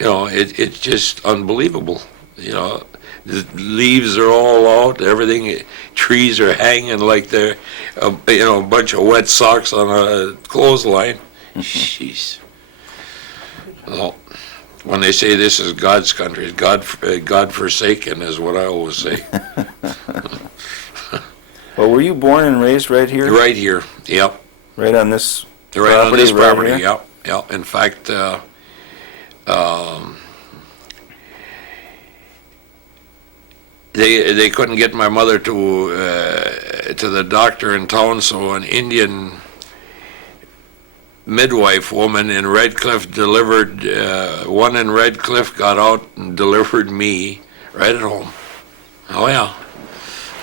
it's just unbelievable. The leaves are all out, everything, trees are hanging like they're, a bunch of wet socks on a clothesline. Jeez. Well, when they say this is God's country, God forsaken is what I always say. Well, were you born and raised right here? Right here, yep. Right on this Right property? on this property, right yep, yep. In fact, they couldn't get my mother to the doctor in town, so an Indian midwife woman in Red Cliff delivered, one in Red Cliff got out and delivered me right at home. Oh, yeah.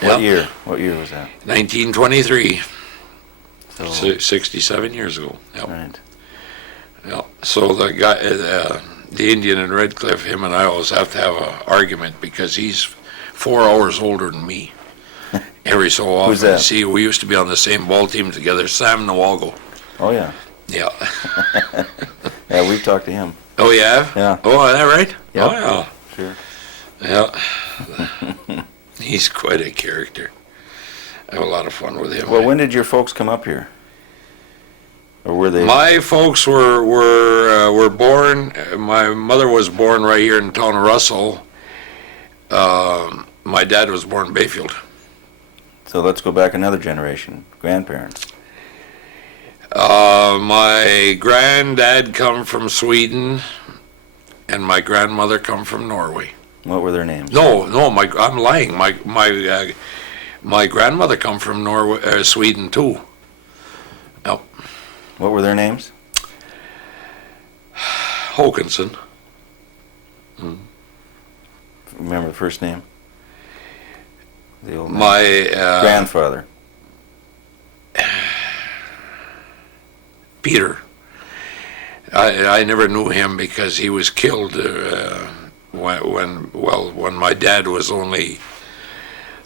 What year? What year was that? 1923. So, 67 years ago. Yep. right. Yep. So the guy, the Indian in Red Cliff, him and I always have to have an argument because he's 4 hours older than me. Every so often. Who's that? See, we used to be on the same ball team together, Sam Nawago. Oh, yeah. Yeah. Yeah, we've talked to him. Oh, yeah? Yeah. Oh, is that right? Yep. Oh, Sure. yeah. Yeah. He's quite a character. I have a lot of fun with him. Well, when did your folks come up here? Or were they? My folks were born. My mother was born right here in the town of Russell. My dad was born in Bayfield. So let's go back another generation. Grandparents. My granddad come from Sweden, and my grandmother come from Norway. What were their names? No, I'm lying. My grandmother come from Norway, Sweden too. Yep. What were their names? Hokenson. Remember the first name? The old name. My grandfather. Peter. I never knew him because he was killed when my dad was only,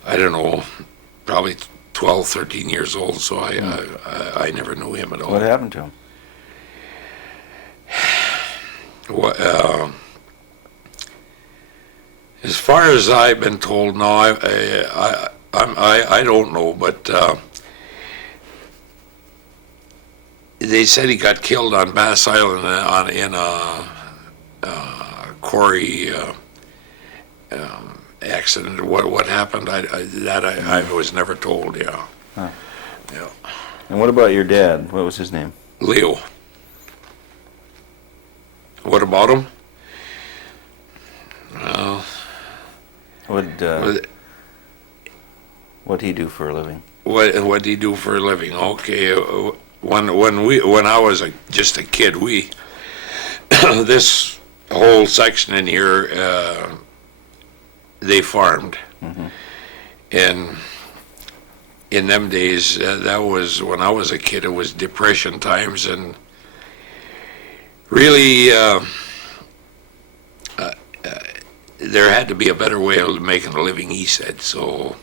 I don't know, probably 12, 13 years old, so I never knew him at all. What happened to him? As far as I've been told, no, I don't know, but they said he got killed on Bass Island in a quarry accident. What happened? I was never told. Yeah. Huh. Yeah. And what about your dad? What was his name? Leo. What about him? Well, What'd he do for a living? what did he do for a living? Okay, when I was just a kid, this whole section in here, they farmed, and in them days, that was when I was a kid. It was Depression times, and really, there had to be a better way of making a living, he said. So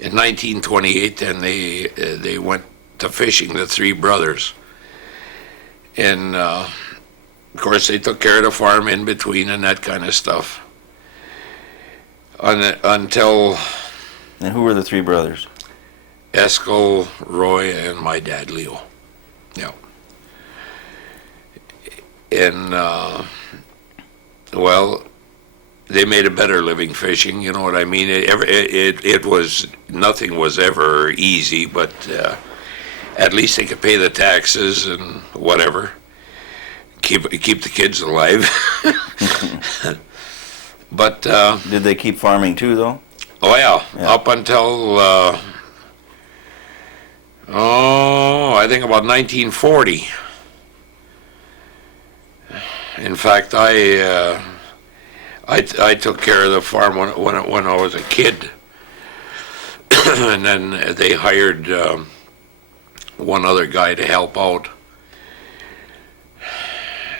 in 1928, then they went to fishing, the three brothers. And of course, they took care of the farm in between and that kind of stuff. Until And who were the three brothers? Eskel, Roy, and my dad, Leo. Yeah. And, well, they made a better living fishing, you know what I mean? It was, nothing was ever easy, but at least they could pay the taxes and whatever. Keep the kids alive. But Did they keep farming too, though? oh yeah, Yeah. up until I think about 1940. In fact, I took care of the farm when I was a kid, and then they hired one other guy to help out.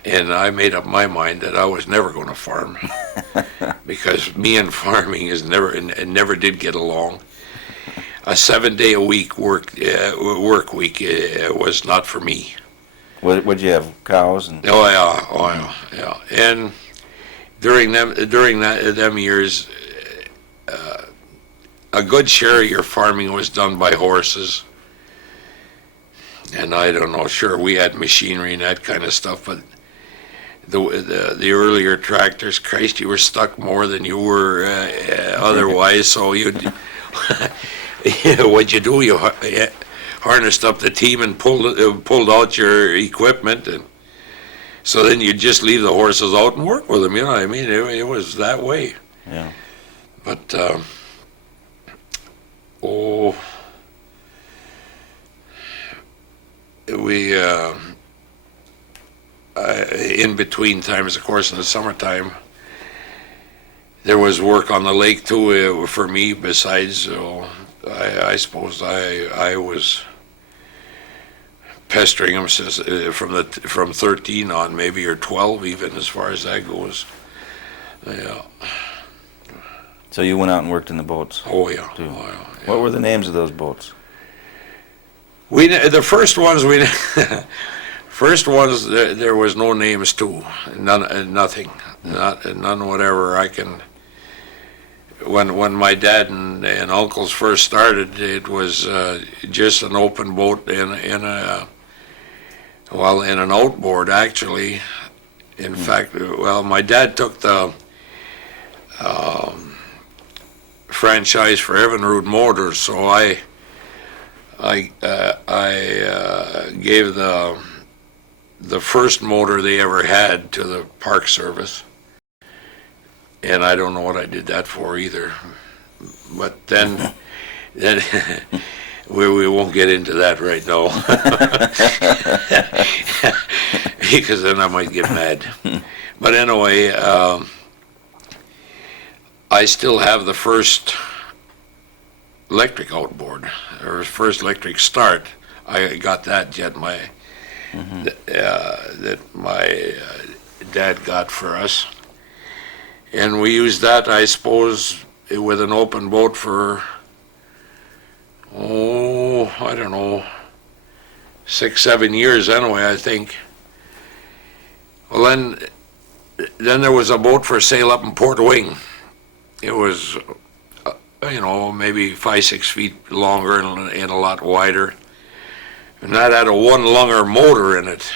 And I made up my mind that I was never going to farm because me and farming never did get along. A 7-day-a-week work week was not for me. Would you have cows and? Yeah. And during them years, a good share of your farming was done by horses. And I don't know, sure, we had machinery and that kind of stuff, but the earlier tractors, Christ, you were stuck more than you were otherwise. So what'd you do? You harnessed up the team and pulled out your equipment, and so then you just leave the horses out and work with them. You know what I mean? It was that way. Yeah. But we in between times, of course, in the summertime, there was work on the lake too for me. Besides, I suppose I was pestering them since from 13 on, maybe, or 12 even, as far as that goes. Yeah. So you went out and worked in the boats? Oh yeah. Too. Oh, yeah. What were the names of those boats? The first ones there was no names to, nothing, none whatever. I can. When my dad and uncles first started, it was just an open boat in an outboard, actually. In fact, well, my dad took the franchise for Evinrude Motors, so I gave the first motor they ever had to the Park Service, and I don't know what I did that for either. But then we won't get into that right now, because then I might get mad. But anyway, I still have the first electric outboard, or first electric start. I got that jet that my dad got for us, and we used that, I suppose, with an open boat for I don't know, 6-7 years anyway, I think. Well, then there was a boat for sale up in Port Wing. It was maybe 5-6 feet longer and a lot wider. And that had a one-lunger motor in it.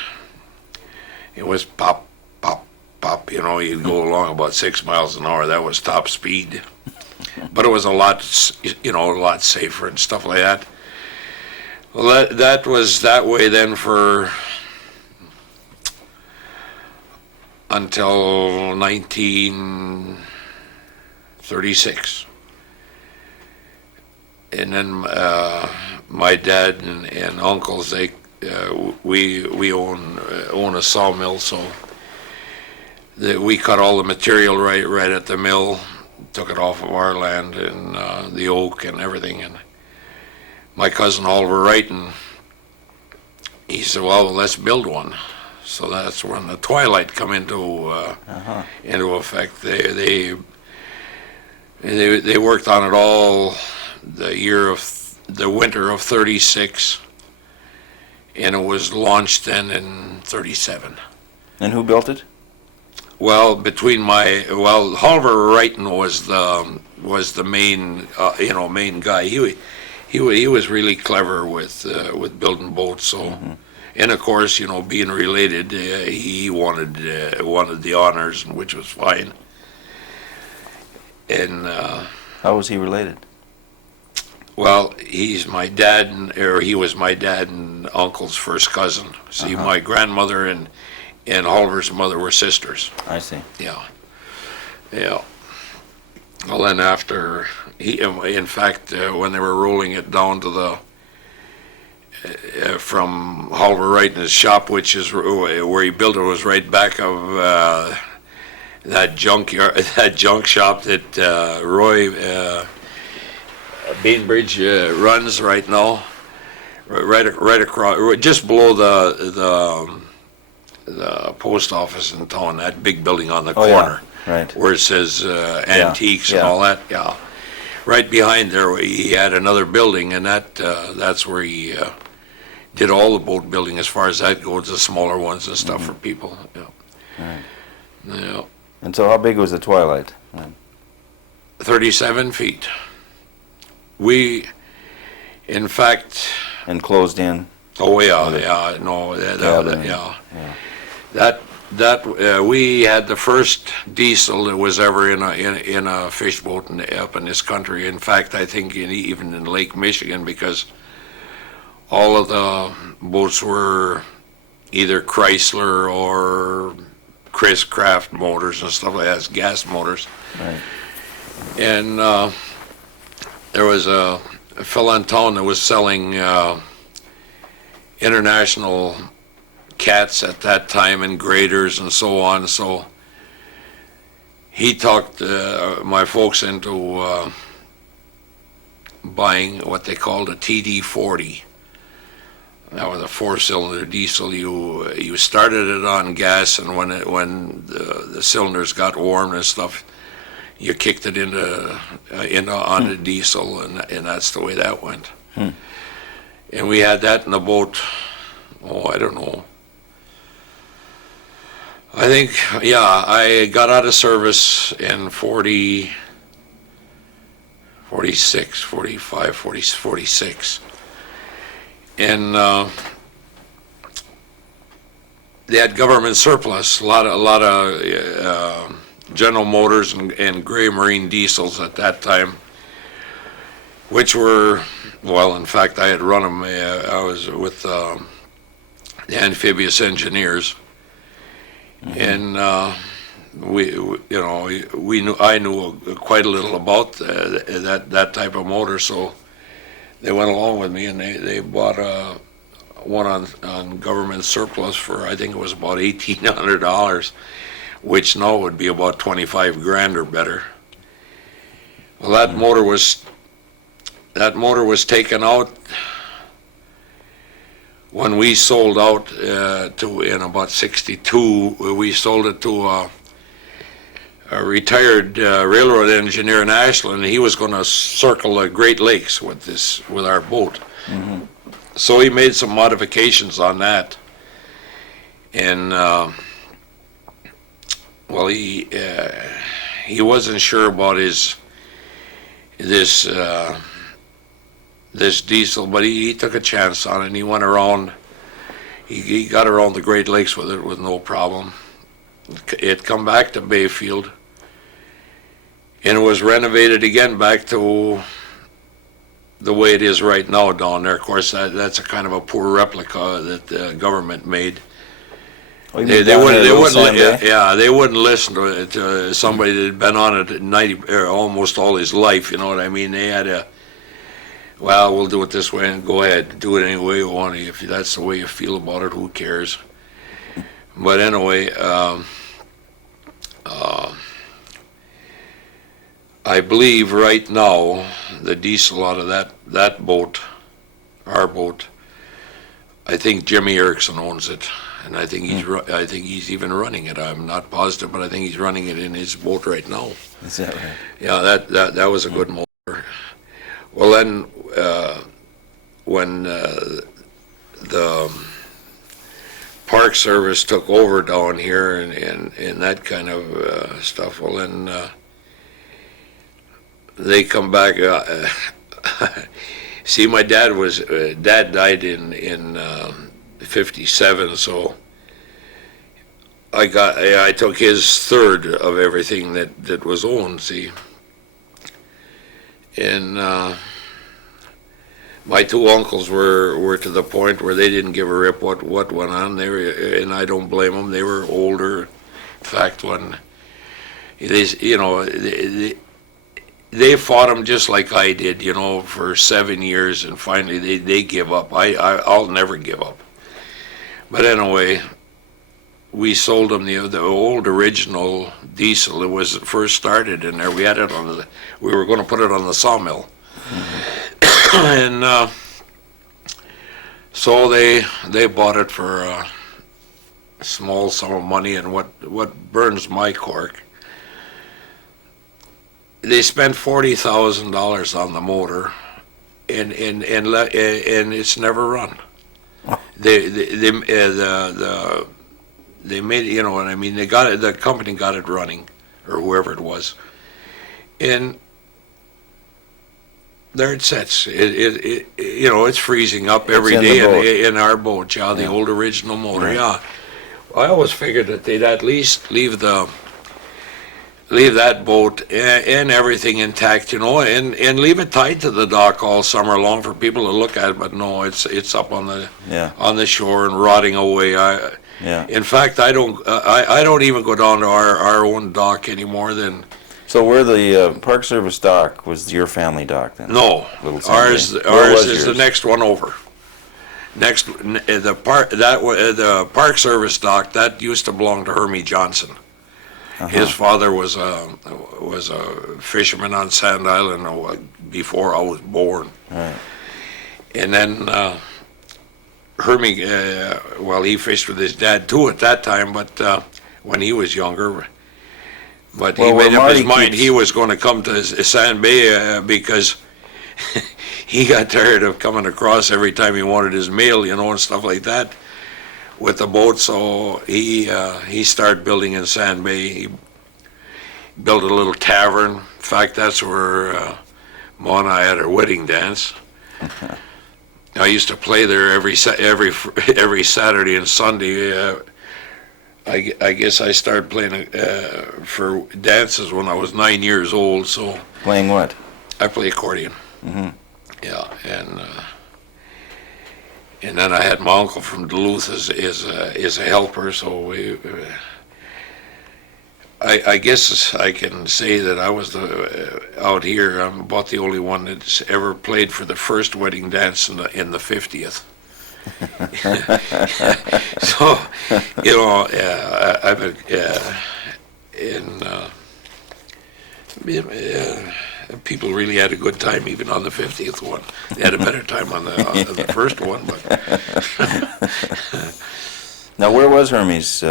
It was pop, pop, pop. You'd go along about 6 miles an hour. That was top speed. But it was a lot safer and stuff like that. Well, that was that way then for until 1936. And then my dad and uncles, we own a sawmill, so we cut all the material right at the mill, took it off of our land, and the oak and everything. And my cousin Oliver Wrighton, he said, "Well, let's build one." So that's when the Twilight come into effect. They worked on it all the winter of 36, and it was launched then in 37. And who built it? Well, Oliver Wrighton was the main main guy. He was really clever with building boats. So, and of course, being related, he wanted the honors, which was fine. And how was he related? Well, he was my dad and uncle's first cousin. See, my grandmother and Oliver's mother were sisters. I see. Yeah. Well, then after in fact, when they were rolling it down to from Oliver Wrighton's shop, which is where he built it, was right back of that junk shop that Roy Bainbridge runs right now, right across, just below the post office in town, that big building on the corner, right, where it says antiques and all that. Yeah, right behind there, he had another building, and that's where he did all the boat building as far as that goes, the smaller ones and stuff for people. Yeah. Right. Yeah. And so how big was the Twilight? 37 feet. We, in fact, And closed in? oh yeah, Oh, yeah, no, cabin. yeah. Yeah. We had the first diesel that was ever in a fish boat up in this country. In fact, I think even in Lake Michigan, because all of the boats were either Chrysler or Chris Craft motors and stuff like that, gas motors. Right. And there was a fellow in town that was selling international cats at that time and graders and so on. So he talked my folks into buying what they called a TD40. That was a 4-cylinder diesel. You started it on gas, and when the cylinders got warm and stuff, you kicked it on the diesel, and that's the way that went. And we had that in the boat. Oh, I don't know. I think, yeah, I got out of service in 40, 46, 45, 40, 46. And they had government surplus, a lot of General Motors and Gray Marine diesels at that time, which were, well, in fact, I had run them. I was with the amphibious engineers, and I knew quite a little about that type of motor, so they went along with me, and they bought one on government surplus for, I think it was about $1,800, which now would be about 25 grand or better. Well, that motor was taken out when we sold out in about 62. We sold it to a retired railroad engineer in Ashland. He was going to circle the Great Lakes with our boat. So he made some modifications on that, and well, he wasn't sure about this diesel, but he took a chance on it, and he went around. He got around the Great Lakes with it with no problem. It come back to Bayfield, and it was renovated again back to the way it is right now down there. Of course, that's a kind of a poor replica that the government made. Oh, They wouldn't listen to somebody that had been on it almost all his life. You know what I mean? They had well, we'll do it this way, and go ahead, do it any way you want. If that's the way you feel about it, who cares? But anyway, I believe right now the diesel out of that boat, our boat, I think Jimmy Erickson owns it, and I think he's even running it. I'm not positive, but I think he's running it in his boat right now. Is that right? Yeah, that was a good motor. Well, then when the Park Service took over down here and that kind of stuff, well, then they come back. See, my dad died in 57, so I took his third of everything that was owned. See, and my two uncles were to the point where they didn't give a rip what went on. And I don't blame them. They were older. In fact, when they fought him just like I did, for 7 years, and finally they give up. I'll never give up. But anyway, we sold them the old original diesel. It was first started in there. We had it we were going to put it on the sawmill. And so they bought it for a small sum of money, and what burns my cork, they spent $40,000 on the motor, and it's never run. they made, you know what I mean, they got it, the company got it running, or whoever it was. And there it sits. You know, it's freezing up every in the day boat. in our boat, yeah, the Yeah. old original motor, Right. yeah. I always figured that they'd at least leave that boat and everything intact, you know, and leave it tied to the dock all summer long for people to look at. But no, it's up on the shore and rotting away. Yeah. In fact, I don't even go down to our own dock anymore. So where the Park Service dock was your family dock then? No, Little Sand ours Bay. Where was is the yours? next one over. The Park Service dock that used to belong to Hermie Johnson. His father was a fisherman on Sand Island before I was born. Right. And then Hermie, he fished with his dad too at that time, but when he was younger. But he Well, made where up his Marty mind keeps- he was going to come to Sand Bay because he got tired of coming across every time he wanted his mail, you know, and stuff like that with the boat. So he started building in Sand Bay. He built a little tavern. In fact, that's where Ma and I had our wedding dance. I used to play there every Saturday and Sunday. I guess I started playing for dances when I was 9 years old. So Playing what? I play accordion. Mm-hmm. Yeah, and then I had my uncle from Duluth as a helper. So I guess I can say that I was out here. I'm about the only one that's ever played for the first wedding dance in the 50th. So, you know, I've been people really had a good time even on the 50th one. They had a better time on the first one, but Now, where was Hermie's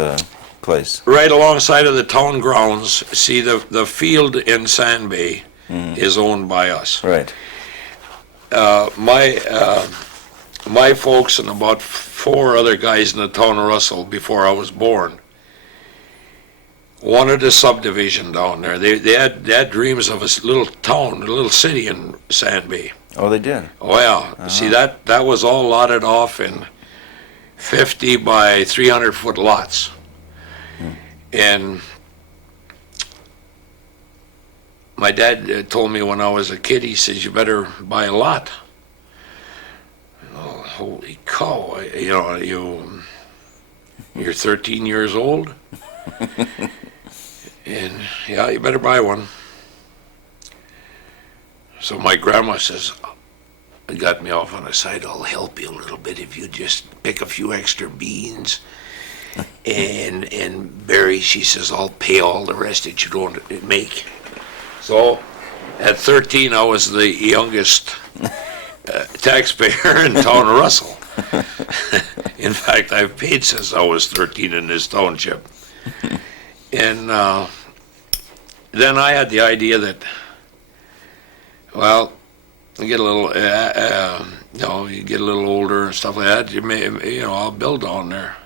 place? right alongside of the town grounds. See, the field in Sand Bay is owned by us. Right. My folks and about 4 other guys in the town of Russell before I was born wanted a subdivision down there. They had dreams of a little town, a little city in Sand Bay. Oh, they did. Oh yeah. See, that was all lotted off in 50 by 300 foot lots. And my dad told me when I was a kid, he says, you better buy a lot. Oh, holy cow, you're 13 years old? And yeah, you better buy one. So my grandma says, got me off on the side, I'll help you a little bit if you just pick a few extra beans and berries. She says, I'll pay all the rest that you don't make. So at 13, I was the youngest taxpayer in town of Russell. In fact, I've paid since I was 13 in this township. And then I had the idea that, well, you get a little, you get a little older and stuff like that. I'll build down there.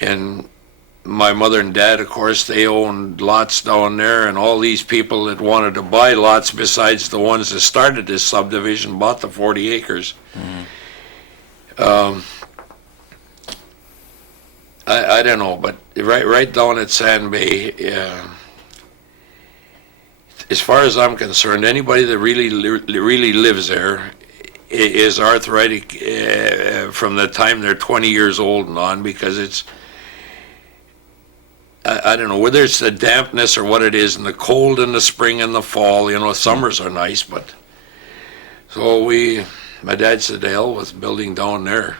And my mother and dad, of course, they owned lots down there, and all these people that wanted to buy lots, besides the ones that started this subdivision, bought the 40 acres. I don't know, but right down at Sand Bay, as far as I'm concerned, anybody that really lives there is arthritic from the time they're 20 years old and on, because it's, I don't know whether it's the dampness or what it is, and the cold in the spring and the fall. Summers are nice, but so my dad said, to hell with building down there.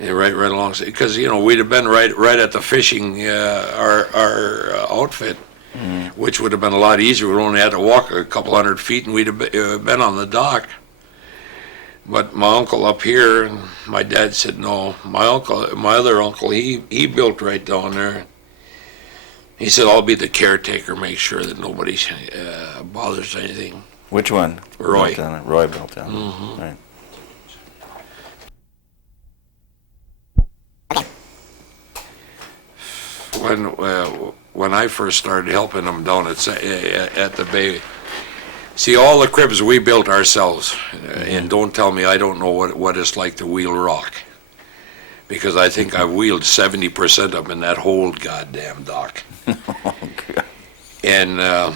Yeah, right along, because we'd have been right at the fishing, our outfit, which would have been a lot easier. We only had to walk a couple hundred feet, and we'd have been on the dock. But my uncle up here, and my dad said no. My other uncle, he built right down there. He said, I'll be the caretaker, make sure that nobody bothers anything. Which one? Roy. Roy built down. Mm-hmm. Right. when I first started helping them down at the Bay. See, all the cribs we built ourselves, and don't tell me I don't know what it's like to wheel rock, because I think I've wheeled 70% of them in that whole goddamn dock. And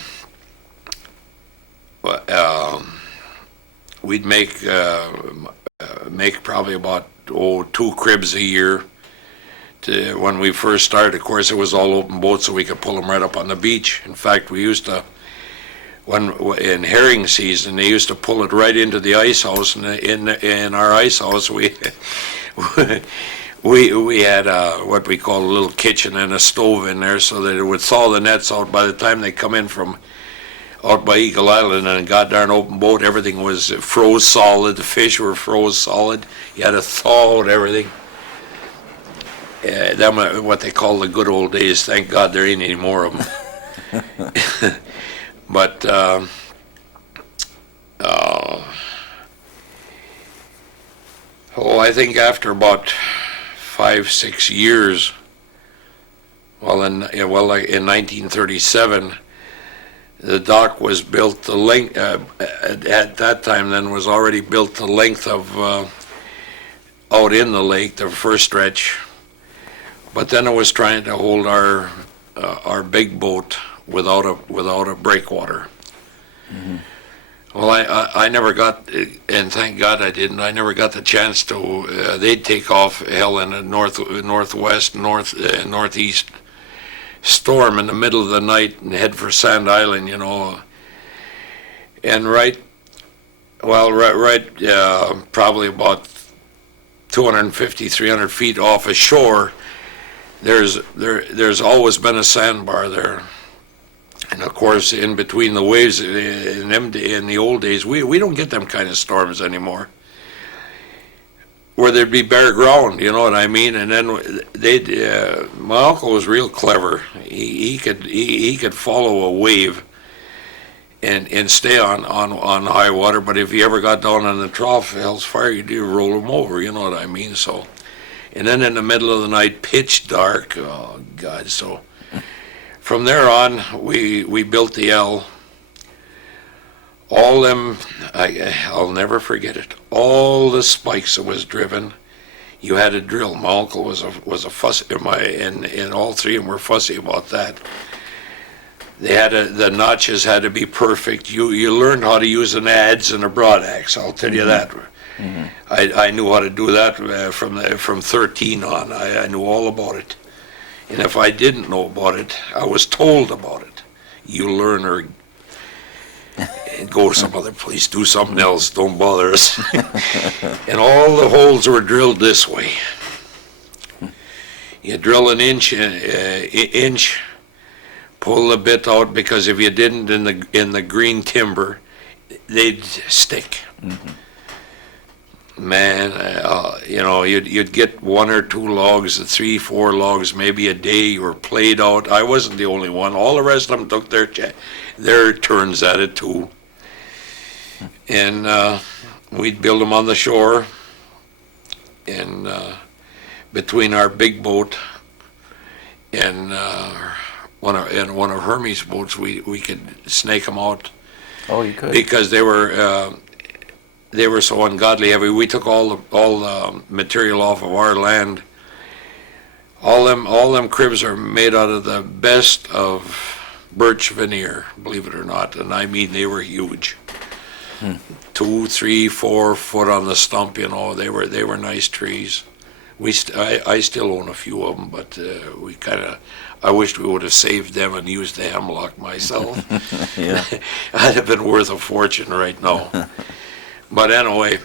we'd make probably about 2 cribs a year. When we first started, of course, it was all open boats, so we could pull them right up on the beach. In fact, we used to, in herring season, they used to pull it right into the ice house, and in our ice house, we had what we call a little kitchen and a stove in there, so that it would thaw the nets out. By the time they come in from out by Eagle Island and a goddamn open boat, everything was froze solid. The fish were froze solid. You had to thaw out everything. Them are what they call the good old days. Thank God there ain't any more of them. But I think after about 5-6 years, in 1937, the dock was built the length. At that time, then was already built the length of out in the lake, the first stretch. But then it was trying to hold our big boat without a breakwater. Mm-hmm. Well, I never got, and thank God I didn't. I never got the chance to. They'd take off hell in a northeast storm in the middle of the night and head for Sand Island, And probably about 250, 300 feet off ashore. There's always been a sandbar there, and of course, in between the waves in the old days, we don't get them kind of storms anymore, where there'd be bare ground, you know what I mean? And then my uncle was real clever. He could follow a wave and stay on high water, but if he ever got down on the trough, hell's fire, you'd roll him over, you know what I mean? So. And then in the middle of the night, pitch dark. Oh, God. So from there on, we built the L. All them, I'll never forget it. All the spikes that was driven, you had to drill. My uncle was a fussy, and all three of them were fussy about that. The notches had to be perfect. You learned how to use an adze and a broad axe, I'll tell you that. Mm-hmm. I knew how to do that from 13 on. I knew all about it. And if I didn't know about it, I was told about it. You learn or go some other place, do something else, don't bother us. And all the holes were drilled this way. You drill an inch, pull the bit out, because if you didn't in the green timber, they'd stick. Mm-hmm. Man, you'd get 1 or 2 logs, 3, 4 logs, maybe a day. You were played out. I wasn't the only one. All the rest of them took their turns at it too. And we'd build them on the shore, and between our big boat and one of Hermes' boats, we could snake them out. Oh, you could. Because they were so ungodly heavy. We took all the material off of our land. All them cribs are made out of the best of birch veneer, believe it or not, and I mean they were huge. 2, 3, 4 foot on the stump. They were nice trees. I still own a few of them, but I wished we would have saved them and used the hemlock myself. Yeah. I'd have been worth a fortune right now. But anyway,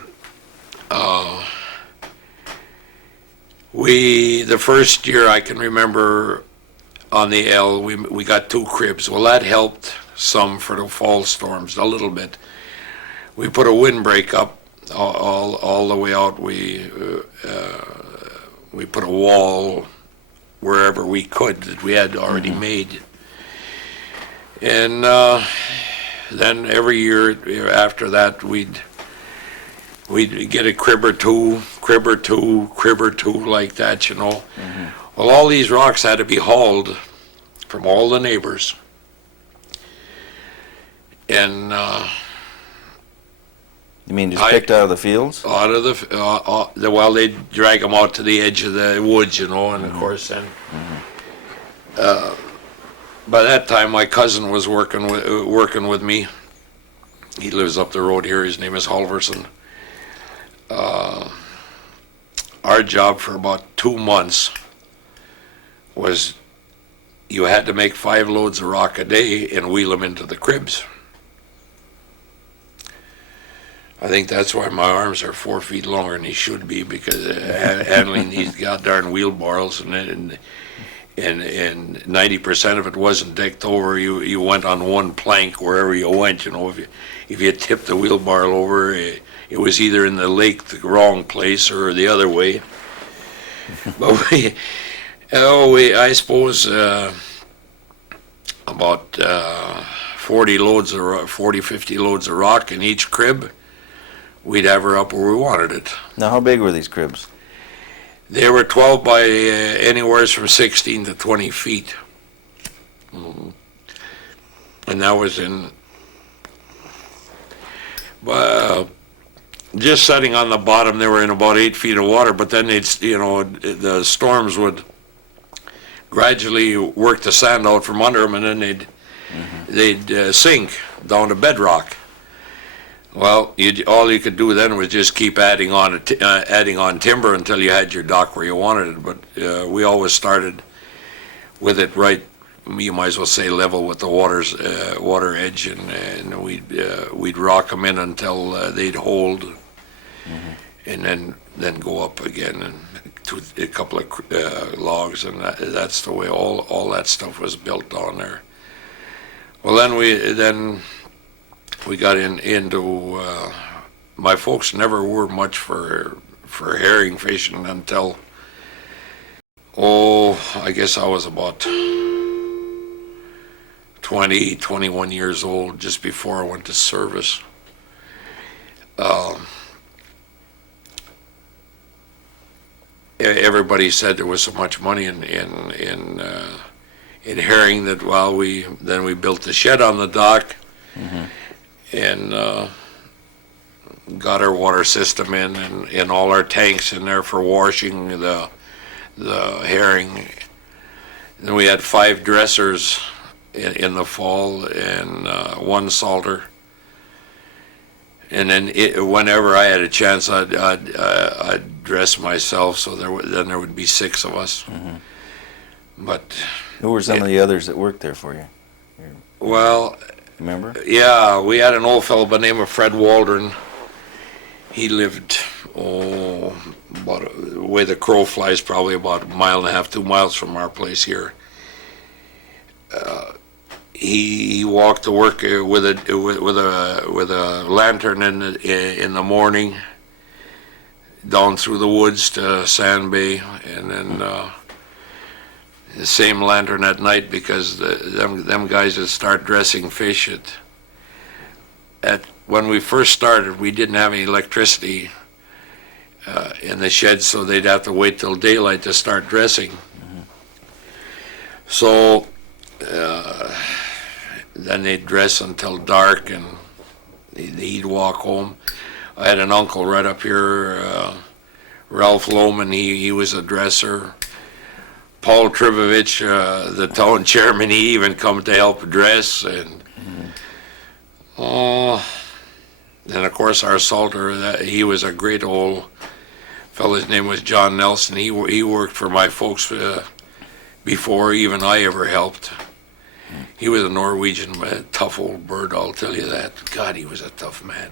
the first year I can remember on the L, we got 2 cribs. Well, that helped some for the fall storms, a little bit. We put a windbreak up all the way out. We put a wall wherever we could that we had already made. And then every year after that, we'd get a crib or two like that, Mm-hmm. Well, all these rocks had to be hauled from all the neighbors. And You mean just picked out of the fields? out of well, they'd drag them out to the edge of the woods, and of course then. By that time, my cousin was working with me. He lives up the road here. His name is Halverson. Our job for about 2 months was you had to make 5 loads of rock a day and wheel them into the cribs. I think that's why my arms are 4 feet longer than they should be, because handling these goddamn wheelbarrows, and 90% of it wasn't decked over. You went on one plank wherever you went. If you tipped the wheelbarrow over, it was either in the lake the wrong place or the other way. But I suppose about 40, 50 loads of rock in each crib. We'd have her up where we wanted it. Now, how big were these cribs? They were 12 by anywhere from 16 to 20 feet. And that was in, just setting on the bottom, they were in about 8 feet of water, but then the storms would gradually work the sand out from under them, and then they'd sink down to bedrock. Well, all you could do then was just keep adding on timber until you had your dock where you wanted it. But we always started with it right, you might as well say, level with the water edge, and we'd rock them in until they'd hold, and then go up again and to a couple of logs, and that's the way all that stuff was built down there. Well, then we got into, my folks never were much for herring fishing until, I guess I was about 20, 21 years old, just before I went to service. Everybody said there was so much money in herring that we built the shed on the dock. And got our water system in, and all our tanks in there for washing the herring. And we had 5 dressers in the fall, and 1 salter. And then whenever I had a chance, I'd dress myself, so then there would be 6 of us. But who were some of the others that worked there for you? Well, remember? Yeah, we had an old fellow by the name of Fred Waldron. He lived, about the way the crow flies, probably about 1.5 miles, 2 miles from our place here. He walked to work with a lantern in the morning, down through the woods to Sand Bay, and then the same lantern at night, because them guys would start dressing fish when we first started. We didn't have any electricity in the shed, so they'd have to wait till daylight to start dressing. So then they'd dress until dark, and he'd walk home. I had an uncle right up here, Ralph Lohman. He was a dresser. Paul Tribovich, the town chairman, he even come to help dress, and and of course our salter, he was a great old fellow. His name was John Nelson. He worked for my folks before even I ever helped. He was a Norwegian, tough old bird, I'll tell you that. God, he was a tough man.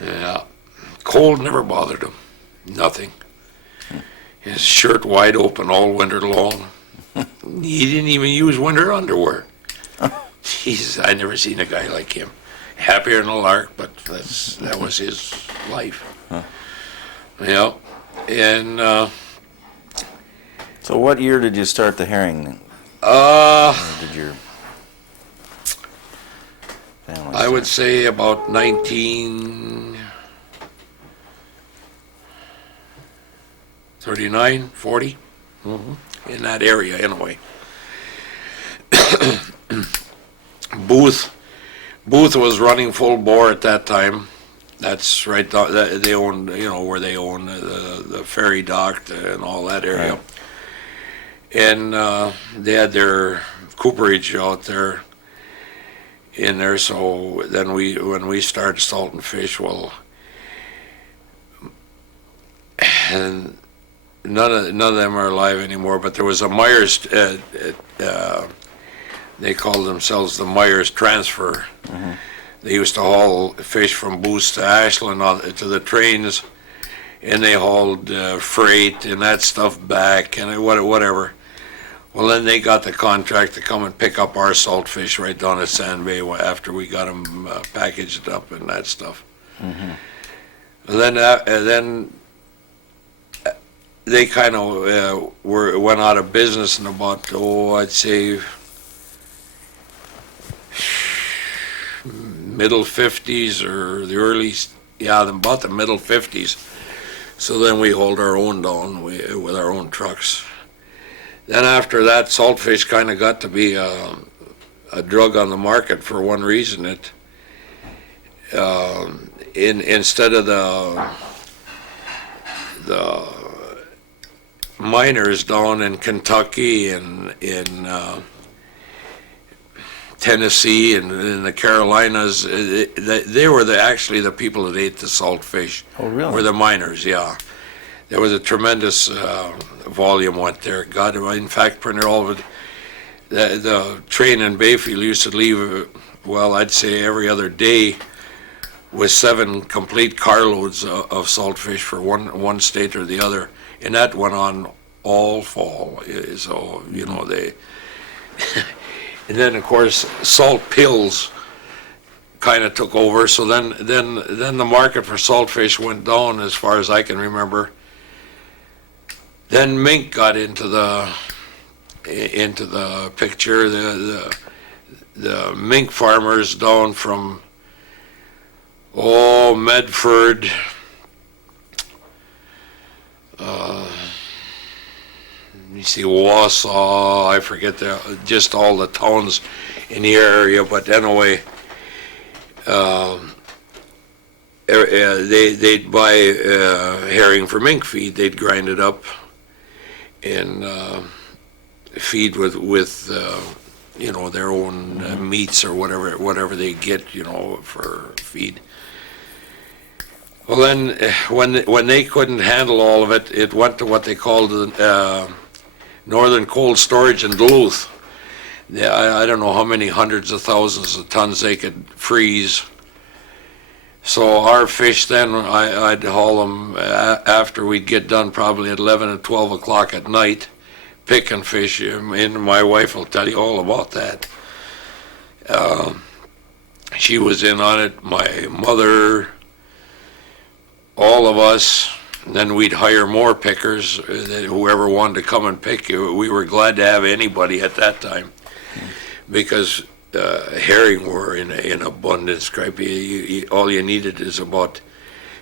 Yeah, cold never bothered him, nothing. His shirt wide open all winter long. He didn't even use winter underwear. Jesus, I never seen a guy like him. Happier than a lark, but that was his life. Yeah, and so what year did you start the herring? Did your family I would say about 1939, 40. in that area anyway. Booth was running full bore at that time. That's right. They owned, where they own the ferry dock and all that area. Right. And they had their cooperage out there in there. So then when we started salting fish, well, and none of them are alive anymore. But there was a Myers. They called themselves the Myers Transfer. Mm-hmm. They used to haul fish from Booth to Ashland to the trains, and they hauled freight and that stuff back and whatever. Well, then they got the contract to come and pick up our salt fish right down at Sand Bay after we got them packaged up and that stuff. Mm-hmm. And then they kind of went out of business in about, I'd say middle 50s or the early, about the middle 50s. So then we hauled our own down with our own trucks. Then after that, saltfish kind of got to be a drug on the market for one reason. Instead of the miners down in Kentucky and in Tennessee and in the Carolinas, they were actually the people that ate the salt fish. Oh, really? Were the miners, yeah. There was a tremendous volume went there. God, in fact, printed all of it. The train in Bayfield used to leave, well, I'd say every other day with 7 complete carloads of saltfish for one state or the other. And that went on all fall. So, they... And then, of course, salt pills kind of took over. So then the market for saltfish went down, as far as I can remember. Then mink got into the picture. The mink farmers down from Medford. You see Wausau, I forget just all the towns in the area, but anyway, they'd buy herring for mink feed. They'd grind it up and feed with their own meats or whatever they get, for feed. Well, then when they couldn't handle all of it, it went to what they called the Northern Cold Storage in Duluth. Yeah, I don't know how many hundreds of thousands of tons they could freeze. So our fish then, I'd haul them after we'd get done probably at 11 and 12 o'clock at night, picking fish, and my wife will tell you all about that. She was in on it, my mother, all of us. And then we'd hire more pickers, whoever wanted to come and pick. We were glad to have anybody at that time, because herring were in abundance. All you needed is about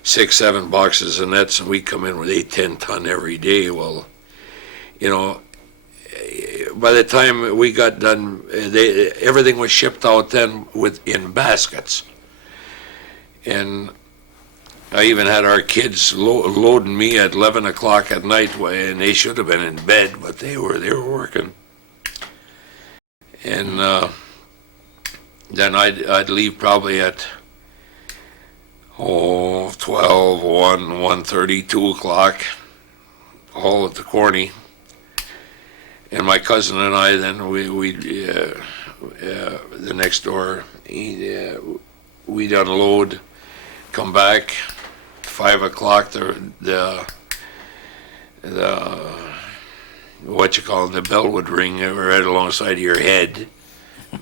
6-7 boxes of nets, and we'd come in with 8-10 ton every day. Well, by the time we got done, everything was shipped out then in baskets. And I even had our kids loading me at 11 o'clock at night, and they should have been in bed, but they were working. And then I'd leave probably at 12, 1, 1:30, 2 o'clock, all at the Corny. And my cousin and I then the next door, we'd unload, come back. 5 o'clock, the bell would ring right alongside of your head.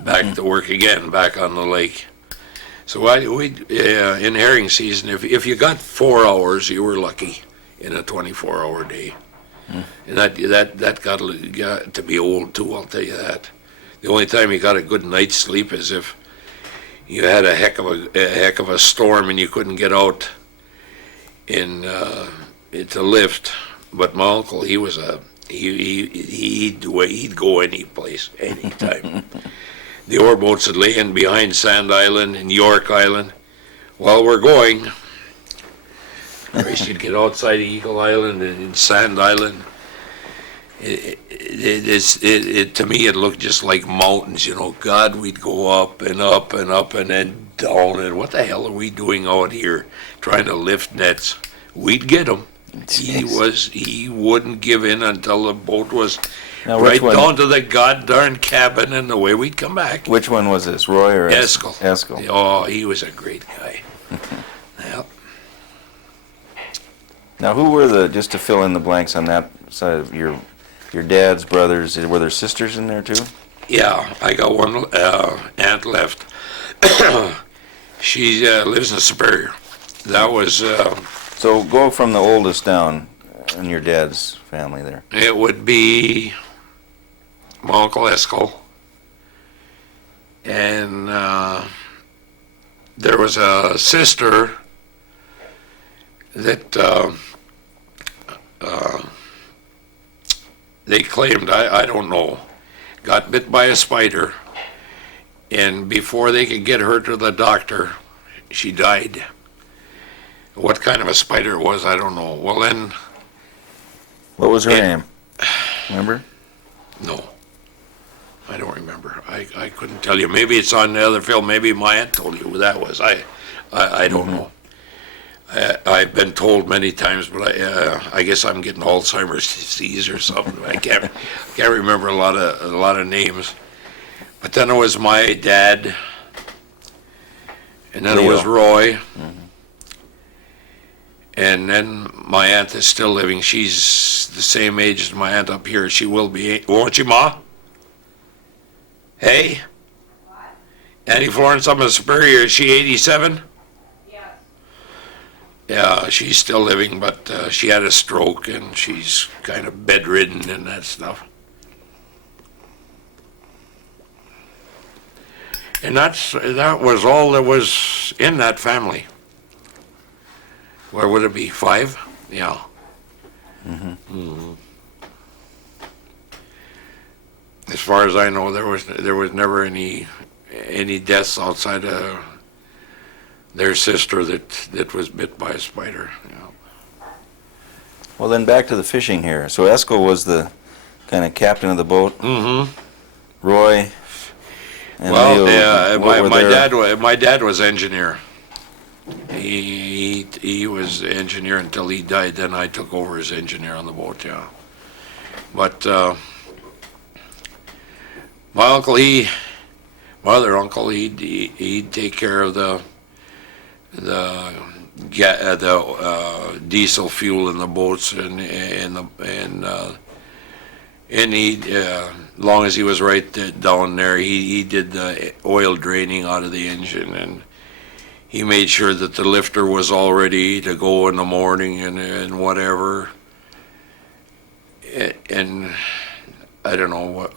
Back to work again, back on the lake. So in herring season, if you got 4 hours, you were lucky in a 24-hour day. And that got to be old too, I'll tell you that. The only time you got a good night's sleep is if you had a heck of a storm and you couldn't get out to lift. But my uncle, he was a He'd go any place, anytime. The ore boats would lay in behind Sand Island and York Island. While we're going, She'd get outside Eagle Island and in Sand Island. To me, it looked just like mountains, you know. God, we'd go up and up and up and then down. And what the hell are we doing out here trying to lift nets? We'd get him. He wouldn't give in until the boat was Now, right down to the goddamn cabin, and away we'd come back. Which one was this, Roy or Eskel? Eskel. Oh, he was a great guy. Yep. Now, who were the, just to fill in the blanks on that side of your dad's brothers, were there sisters in there too? Yeah, I got one aunt left. She lives in Superior. That was... So go from the oldest down in your dad's family there. It would be my Uncle Eskel. And there was a sister that they claimed, I don't know, got bit by a spider. And before they could get her to the doctor, she died. What kind of a spider it was, I don't know. Well, then... What was her name? Remember? No. I don't remember. I couldn't tell you. Maybe it's on the other film. Maybe my aunt told you who that was. I don't know. I've been told many times, but I guess I'm getting Alzheimer's disease or something. I can't remember a lot of names. But then it was my dad, and then Leo. it was Roy, and then my aunt is still living. She's the same age as my aunt up here. She will be, won't you, Ma? Hey? What? Auntie Florence up in Superior, is she 87? Yeah, she's still living, but she had a stroke and she's kind of bedridden and that stuff. And that was all there was in that family. Where would it be? 5? Yeah. As far as I know, there was never any deaths outside of their sister that was bit by a spider. Yeah. Well, then back to the fishing here. So Eskel was the kind of captain of the boat. Roy and well, Leo, my dad was engineer. He was engineer until he died. Then I took over as engineer on the boat. Yeah. But my other uncle, he'd take care of the diesel fuel in the boats, and he, long as he was right down there, he did the oil draining out of the engine, and he made sure that the lifter was all ready to go in the morning and whatever. And I don't know what.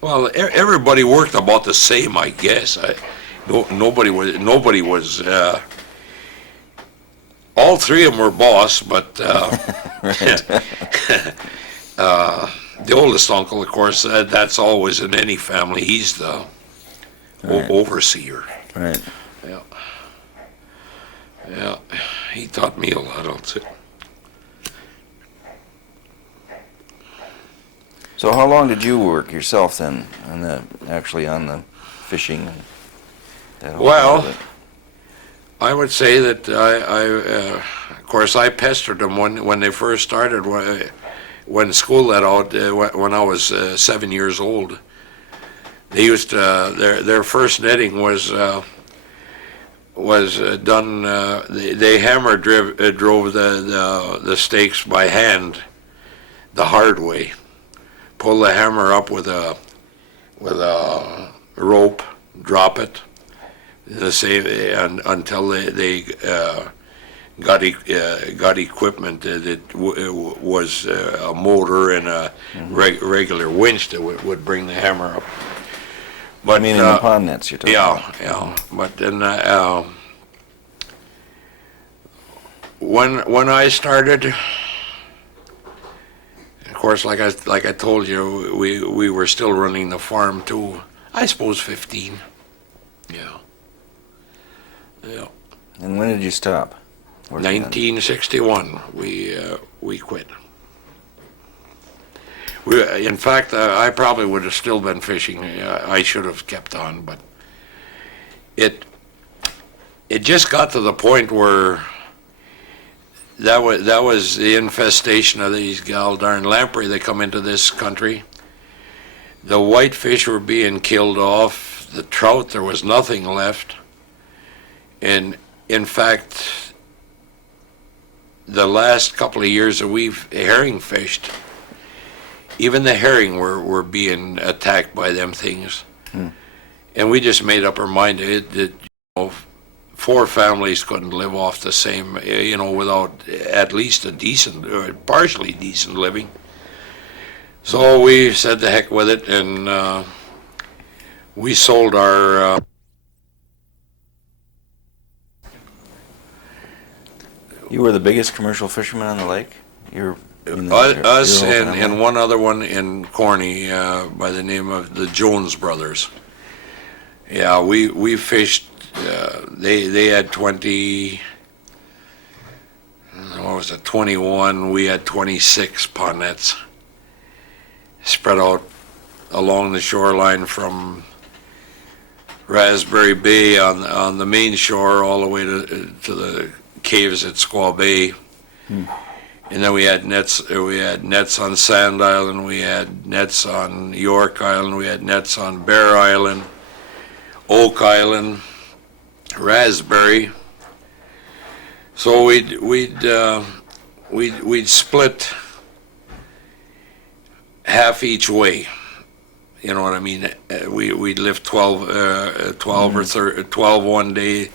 Well, everybody worked about the same, I guess. Nobody was. All three of them were boss, but the oldest uncle, of course, that's always in any family. He's the overseer. Right. Yeah. Yeah. He taught me a lot, I'll say. So how long did you work yourself then, on the fishing? And that whole part of it? I would say that of course, I pestered them when they first started. When school let out, when I was 7 years old, they used to their first netting was done. They drove the stakes by hand, the hard way. Pull the hammer up with a rope, drop it, until they got equipment that was a motor and a regular winch that would bring the hammer up. But I mean, in the pond nets you're talking about. Yeah. But then when I started, of course, like I told you, we were still running the farm too. I suppose 15. Yeah. Yeah. And when did you stop? 1961. We quit. In fact, I probably would have still been fishing. I should have kept on, but it just got to the point where that was the infestation of these darn lamprey that come into this country. The whitefish were being killed off. The trout, there was nothing left. And in fact, the last couple of years that we've herring fished, even the herring were being attacked by them things. And we just made up our mind that 4 families couldn't live off the same, without at least a decent, or partially decent living. So we said the heck with it, and we sold our You were the biggest commercial fisherman on the lake? us and one other one in Corny by the name of the Jones brothers. Yeah, we fished. They had 20. What was it? 21. We had 26 pond nets spread out along the shoreline from Raspberry Bay on the main shore all the way to the caves at Squaw Bay. And then we had nets. We had nets on Sand Island. We had nets on York Island. We had nets on Bear Island, Oak Island, Raspberry. So we'd split half each way. You know what I mean? We'd lift 12 or 12 one day.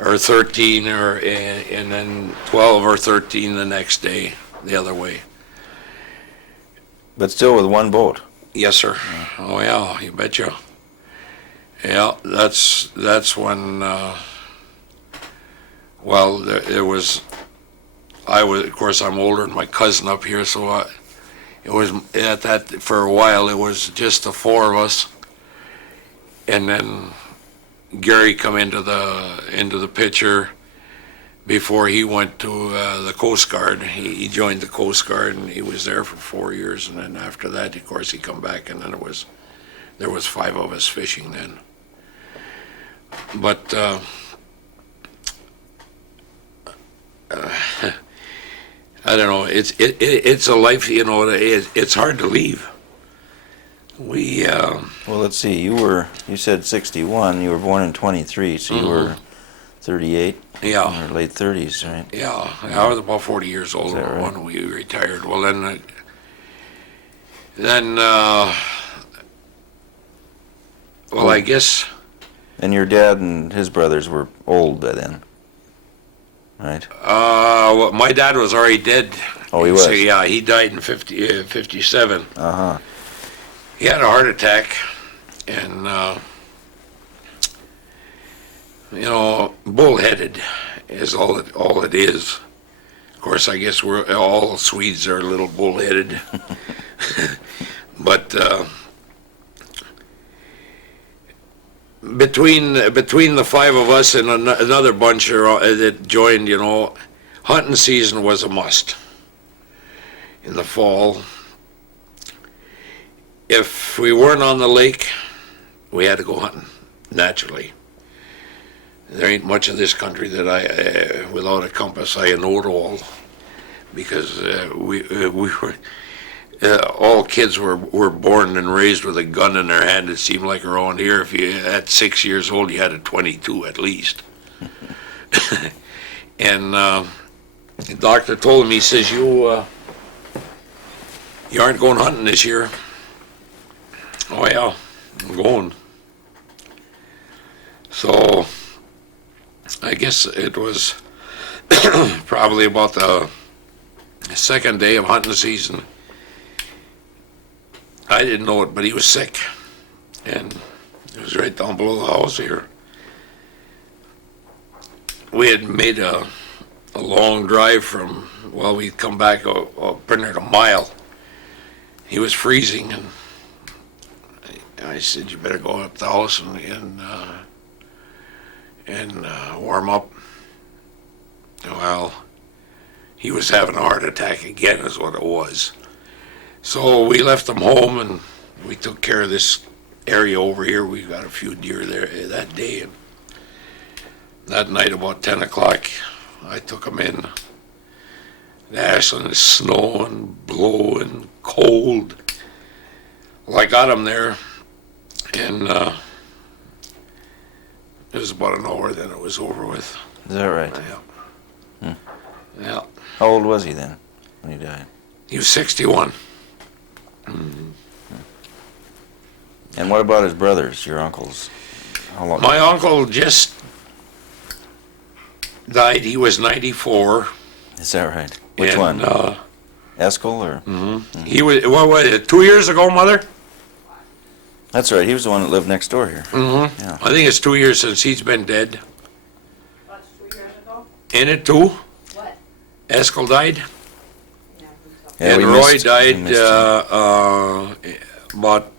Or 13, and then 12 or 13 the next day, the other way. But still with one boat? Yes, sir. Oh, yeah, you betcha. Yeah, that's when, there was, of course, I'm older than my cousin up here, so it was, at that, for a while, it was just the 4 of us. And then Gary come into the picture before he went to the Coast Guard. He joined the Coast Guard, and he was there for 4 years. And then after that, of course, he come back, and then there was 5 of us fishing then. But I don't know. It's a life. It's hard to leave. Well, let's see. You said 61. You were born in 23, so you were 38. Yeah. In your late 30s, right? Yeah. I was about 40 years old when we retired. Well, I guess. And your dad and his brothers were old by then, right? Well, my dad was already dead. Oh, he was? So, yeah, he died in 57. Uh-huh. He had a heart attack, and, bullheaded is all it is. Of course, I guess all Swedes are a little bullheaded. But between the 5 of us and another bunch that joined, hunting season was a must in the fall. If we weren't on the lake, we had to go hunting, naturally. There ain't much of this country that without a compass, I know it all, because we were, all kids were born and raised with a gun in their hand. It seemed like around here, if you at 6 years old, you had a 22 at least. And the doctor told him, he says, you aren't going hunting this year. Oh yeah, I'm going. So I guess it was probably about the second day of hunting season. I didn't know it, but he was sick, and it was right down below the house here. We had made a long drive we'd come back pretty near a mile he was freezing, and I said, "You better go up to the house and warm up." Well, he was having a heart attack again, is what it was. So we left him home, and we took care of this area over here. We got a few deer there that day, and that night about 10 o'clock, I took him in. Ashland is snowing, blowing, cold. Well, I got him there, and it was about an hour, then it was over with. Is that right? Yeah. Yeah. How old was he then when he died? He was 61. And what about his brothers, your uncles? How long? My uncle just died. He was 94. Is that right? Which and, one? Eskel or? He was, what was it, 2 years ago, Mother? That's right. He was the one that lived next door here. Mm-hmm. Yeah. I think it's 2 years since he's been dead. That's 2 years ago? Ain't it two? What? Eskel died. Yeah, I think so. Yeah, And we Roy missed- we died missed him. about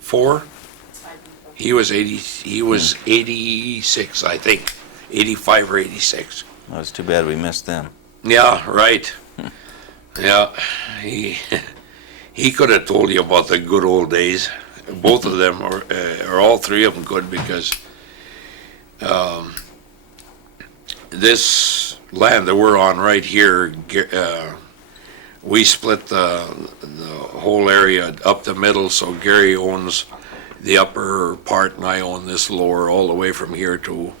4. I think so. He was 80. He was 86, I think, 85 or 86. Oh, it's too bad we missed them. Yeah, right. Yeah, he could have told you about the good old days. Both of them, or all three of them, could, because this land that we're on right here, we split the whole area up the middle. So Gary owns the upper part, and I own this lower, all the way from here to,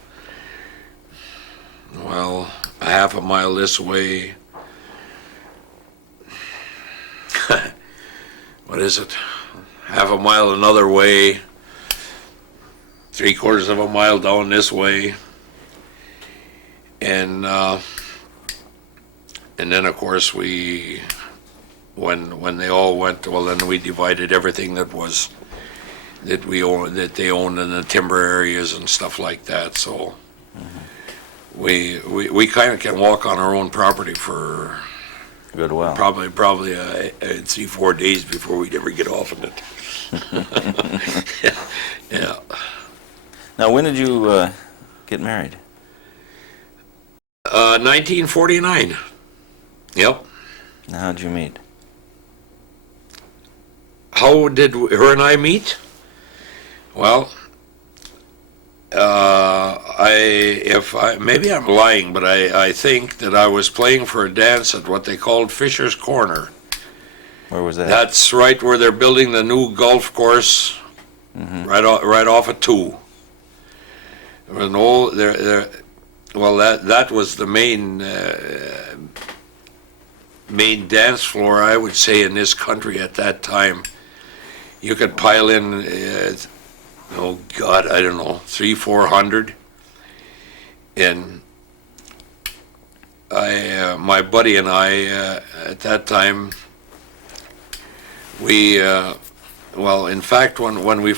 well, a half a mile this way. What is it? Half a mile another way. 3/4 of a mile down this way. And then of course we, when they all went, well, then we divided everything that we own, that they owned in the timber areas and stuff like that. So we kind of can walk on our own property for Good well. probably 3-4 days before we'd ever get off of it. Yeah. Now, when did you get married? 1949. Yep. Now, how'd you meet? How did her and I meet? Well, maybe I'm lying, but I think that I was playing for a dance at what they called Fisher's Corner. Where was that? That's right where they're building the new golf course, right off of 2. There was an old well, that was the main dance floor, I would say, in this country at that time. You could pile in, oh God, I don't know, 300-400, and my buddy and I, at that time, we, well, in fact, when we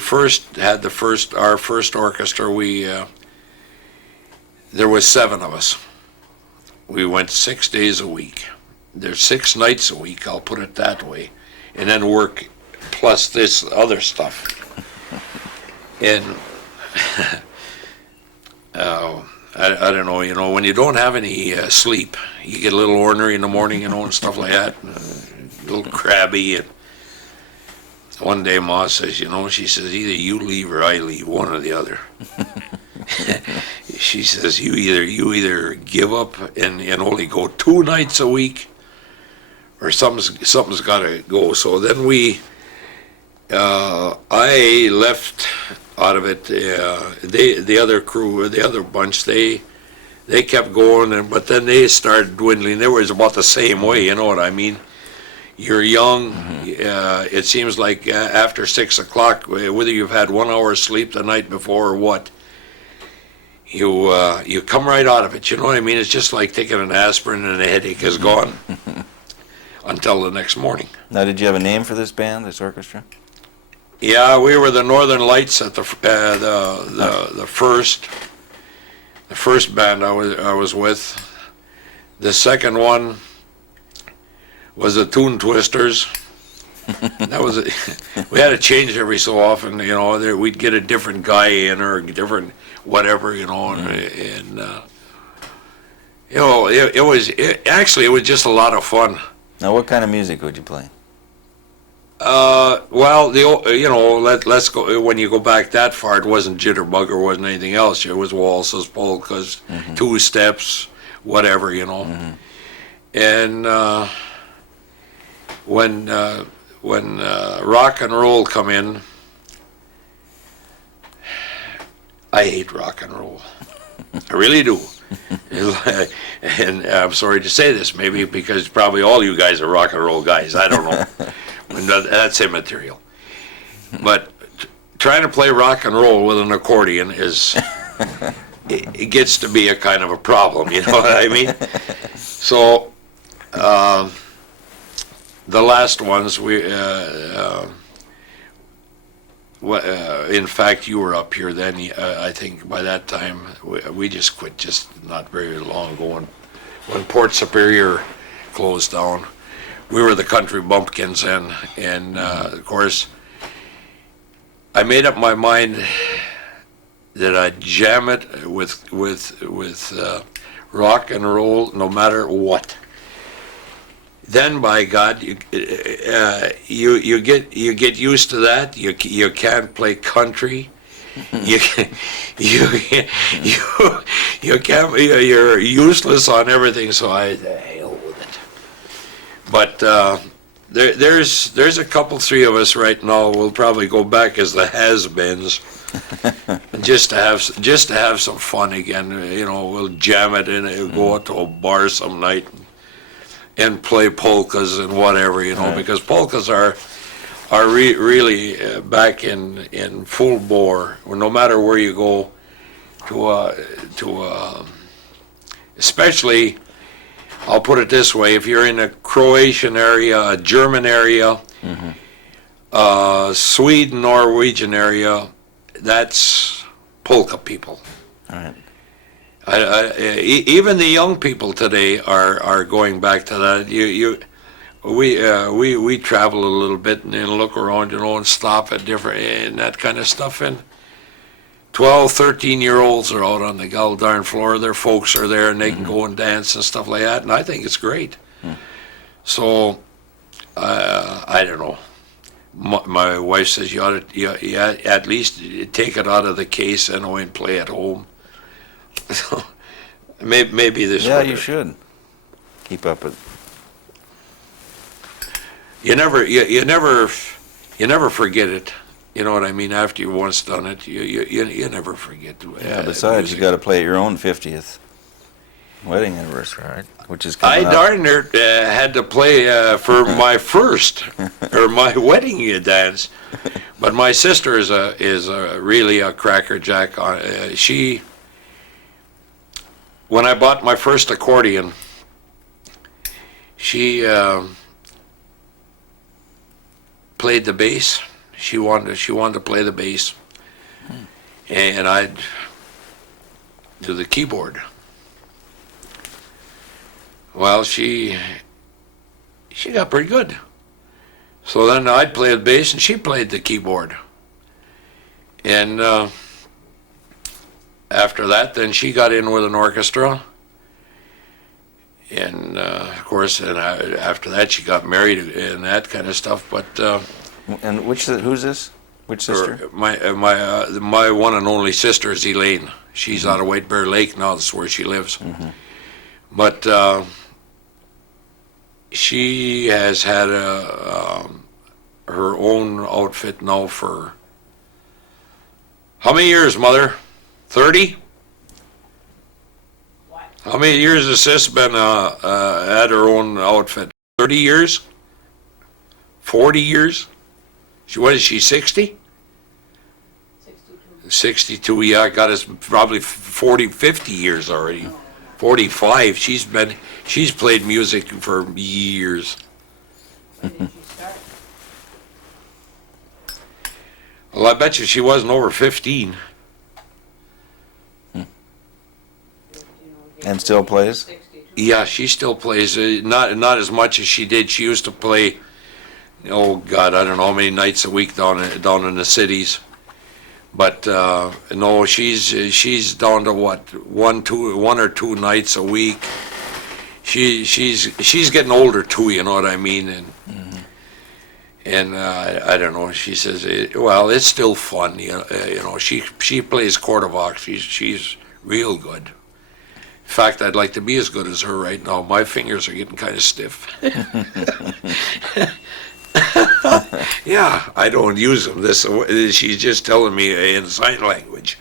first had our first orchestra, there was 7 of us. We went 6 days a week. There's 6 nights a week, I'll put it that way, and then work plus this other stuff. And I don't know, when you don't have any sleep, you get a little ornery in the morning, and stuff like that, a little crabby. And one day Ma says, she says, either you leave or I leave, one or the other. She says, you either give up and only go 2 nights a week, or something's got to go. So then I left out of it. The other crew, the other bunch, they kept going, but then they started dwindling. They was about the same way, you know what I mean? You're young. It seems like after 6 o'clock, whether you've had 1 hour sleep the night before or what, you come right out of it. You know what I mean? It's just like taking an aspirin and the headache is gone until the next morning. Now, did you have a name for this band, this orchestra? Yeah, we were the Northern Lights at the first band I was with. The second one, was the Toon Twisters. That was we had to change every so often, you know. We'd get a different guy in or a different whatever, you know, and you know, it was just a lot of fun. Now, what kind of music would you play? Well, you know, let's go. When you go back that far, it wasn't jitterbug or wasn't anything else. It was waltzes, polkas, two steps, whatever, you know. And when rock and roll come in, I hate rock and roll. I really do. And I'm sorry to say this, maybe because probably all you guys are rock and roll guys. I don't know. That's immaterial. But trying to play rock and roll with an accordion is, it gets to be a kind of a problem, you know what I mean? So, the last ones, in fact, you were up here then. I think by that time, we just quit just not very long ago when Port Superior closed down. We were the Country Bumpkins, and of course, I made up my mind that I'd jam it with rock and roll no matter what. Then, by God, you get used to that. You can't play country. You can't. You're useless on everything. So I hell with it. But there's a couple, three of us right now. We'll probably go back as the has-beens, just to have some fun again. You know, we'll jam it and go out to a bar some night and play polkas and whatever, you know, because polkas are really back in full bore. No matter where you go, especially, I'll put it this way: if you're in a Croatian area, a German area, Sweden, Norwegian area, that's polka people. All right. Even the young people today are going back to that. We travel a little bit and look around, you know, and stop at different and that kind of stuff. And 12, 13-year-olds are out on the gol darn floor. Their folks are there and they can go and dance and stuff like that. And I think it's great. So I don't know. My wife says you ought to at least take it out of the case and play at home. Maybe this. Yeah, you should keep up with. You never forget it. You know what I mean? After you've once done it, you never forget. Yeah, besides, you got to play at your own 50th wedding anniversary, right? Which is coming up. darn near had to play for my first or my wedding dance, but my sister is really a crackerjack. When I bought my first accordion, she played the bass. She wanted to play the bass, and I'd do the keyboard. Well, she got pretty good. So then I'd play the bass, and she played the keyboard. And after that, then she got in with an orchestra, and of course, and after that, she got married and that kind of stuff. But and who's this? Which sister? my one and only sister is Elaine. She's out of White Bear Lake now. That's where she lives. But she has had her own outfit now for how many years, Mother? 30? What? How many years has Sis been at her own outfit? 30 years? 40 years? What is she, 60? 62. 62, yeah, I got us probably 40, 50 years already. 45. She's played music for years. When did you start? Well, I bet you she wasn't over 15. And still plays? 62. Yeah, she still plays. Not as much as she did. She used to play. Oh God, I don't know how many nights a week down in the cities. But no, she's down to what, one or two nights a week. She's getting older too. You know what I mean? And I don't know. She says, well, it's still fun. You know. She plays quarterback. She's real good. In fact, I'd like to be as good as her right now. My fingers are getting kind of stiff. Yeah, I don't use them. She's just telling me in sign language.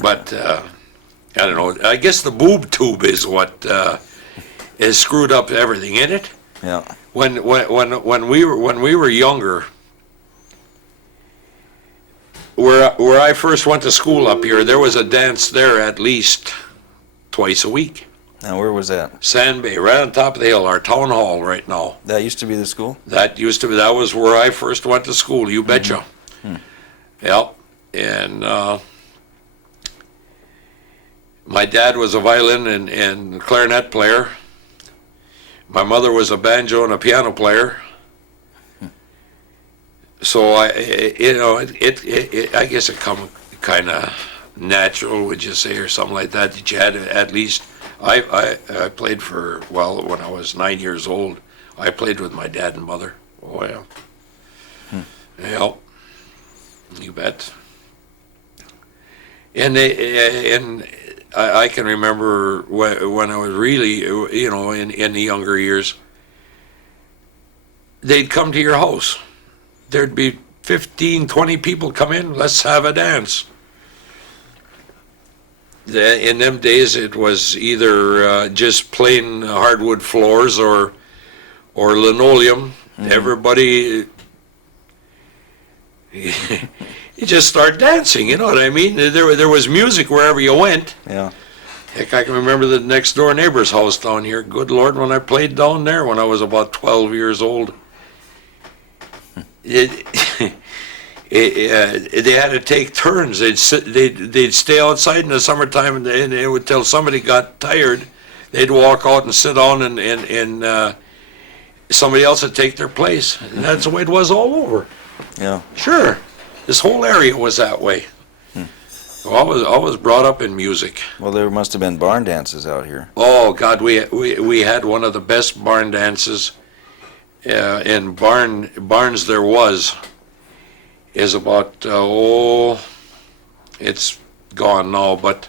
But I don't know. I guess the boob tube is what has screwed up everything, isn't it? Yeah. When we were younger, where I first went to school up here, there was a dance there at least twice a week. Now, where was that? Sand Bay, right on top of the hill, our town hall right now. That used to be the school? That was where I first went to school, you betcha. Yep. And my dad was a violin and clarinet player. My mother was a banjo and a piano player. So I guess it come kind of natural, would you say, or something like that. That you had at least. I played when I was 9 years old. I played with my dad and mother. Oh yeah. Yeah. You bet. And I can remember when I was really, in the younger years, they'd come to your house. There'd be 15, 20 people come in, let's have a dance. In them days, it was either just plain hardwood floors or linoleum. Everybody, you just start dancing, you know what I mean? There was music wherever you went. Yeah. Heck, I can remember the next door neighbor's house down here. Good Lord, when I played down there when I was about 12 years old. They had to take turns. They'd stay outside in the summertime, and they would, till somebody got tired, they'd walk out and sit down, and somebody else would take their place. And that's the way it was all over. Yeah. Sure, this whole area was that way. So I was brought up in music. Well, there must have been barn dances out here. Oh God, we had one of the best barn dances. In barns there was. Is about, it's gone now, but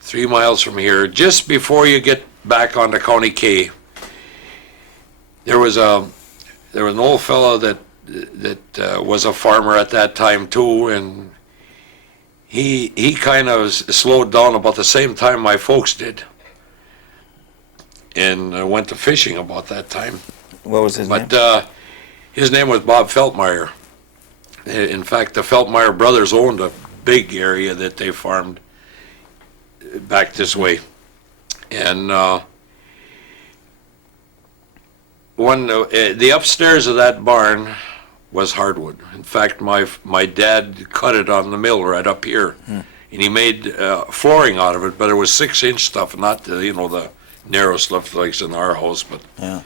3 miles from here, just before you get back onto County K, there was an old fellow that was a farmer at that time too, and he kind of slowed down about the same time my folks did, and went to fishing about that time. What was his name? But his name was Bob Feltmeyer. In fact, the Feltmeyer brothers owned a big area that they farmed back this way. And the upstairs of that barn was hardwood. In fact, my dad cut it on the mill right up here. And he made flooring out of it, but it was 6-inch stuff, not the narrow stuff like in our house. But Yeah.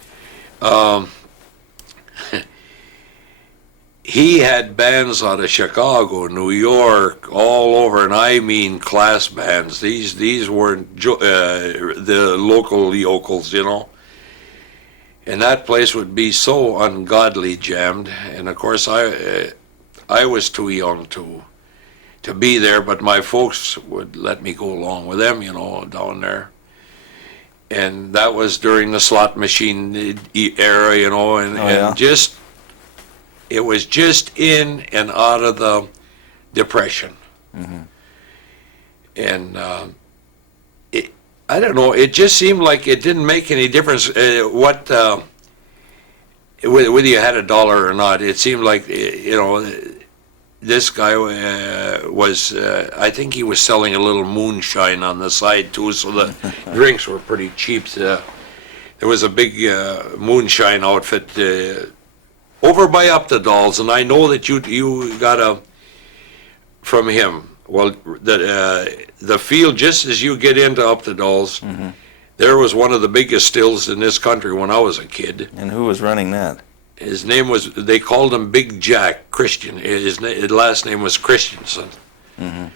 He had bands out of Chicago, New York, all over, and I mean class bands. These weren't the local yokels, And that place would be so ungodly jammed. And of course, I was too young to be there, but my folks would let me go along with them, down there. And that was during the slot machine era, and just. It was just in and out of the Depression. And I don't know, it just seemed like it didn't make any difference whether you had $1 or not. It seemed like, this guy was, I think he was selling a little moonshine on the side too, so the drinks were pretty cheap. There was a big moonshine outfit over by Up the Dolls, and I know that you got from him. Well, the field just as you get into Up the Dolls, There was one of the biggest stills in this country when I was a kid. And who was running that? His name was, they called him Big Jack Christian. His last name was Christensen. Mm-hmm.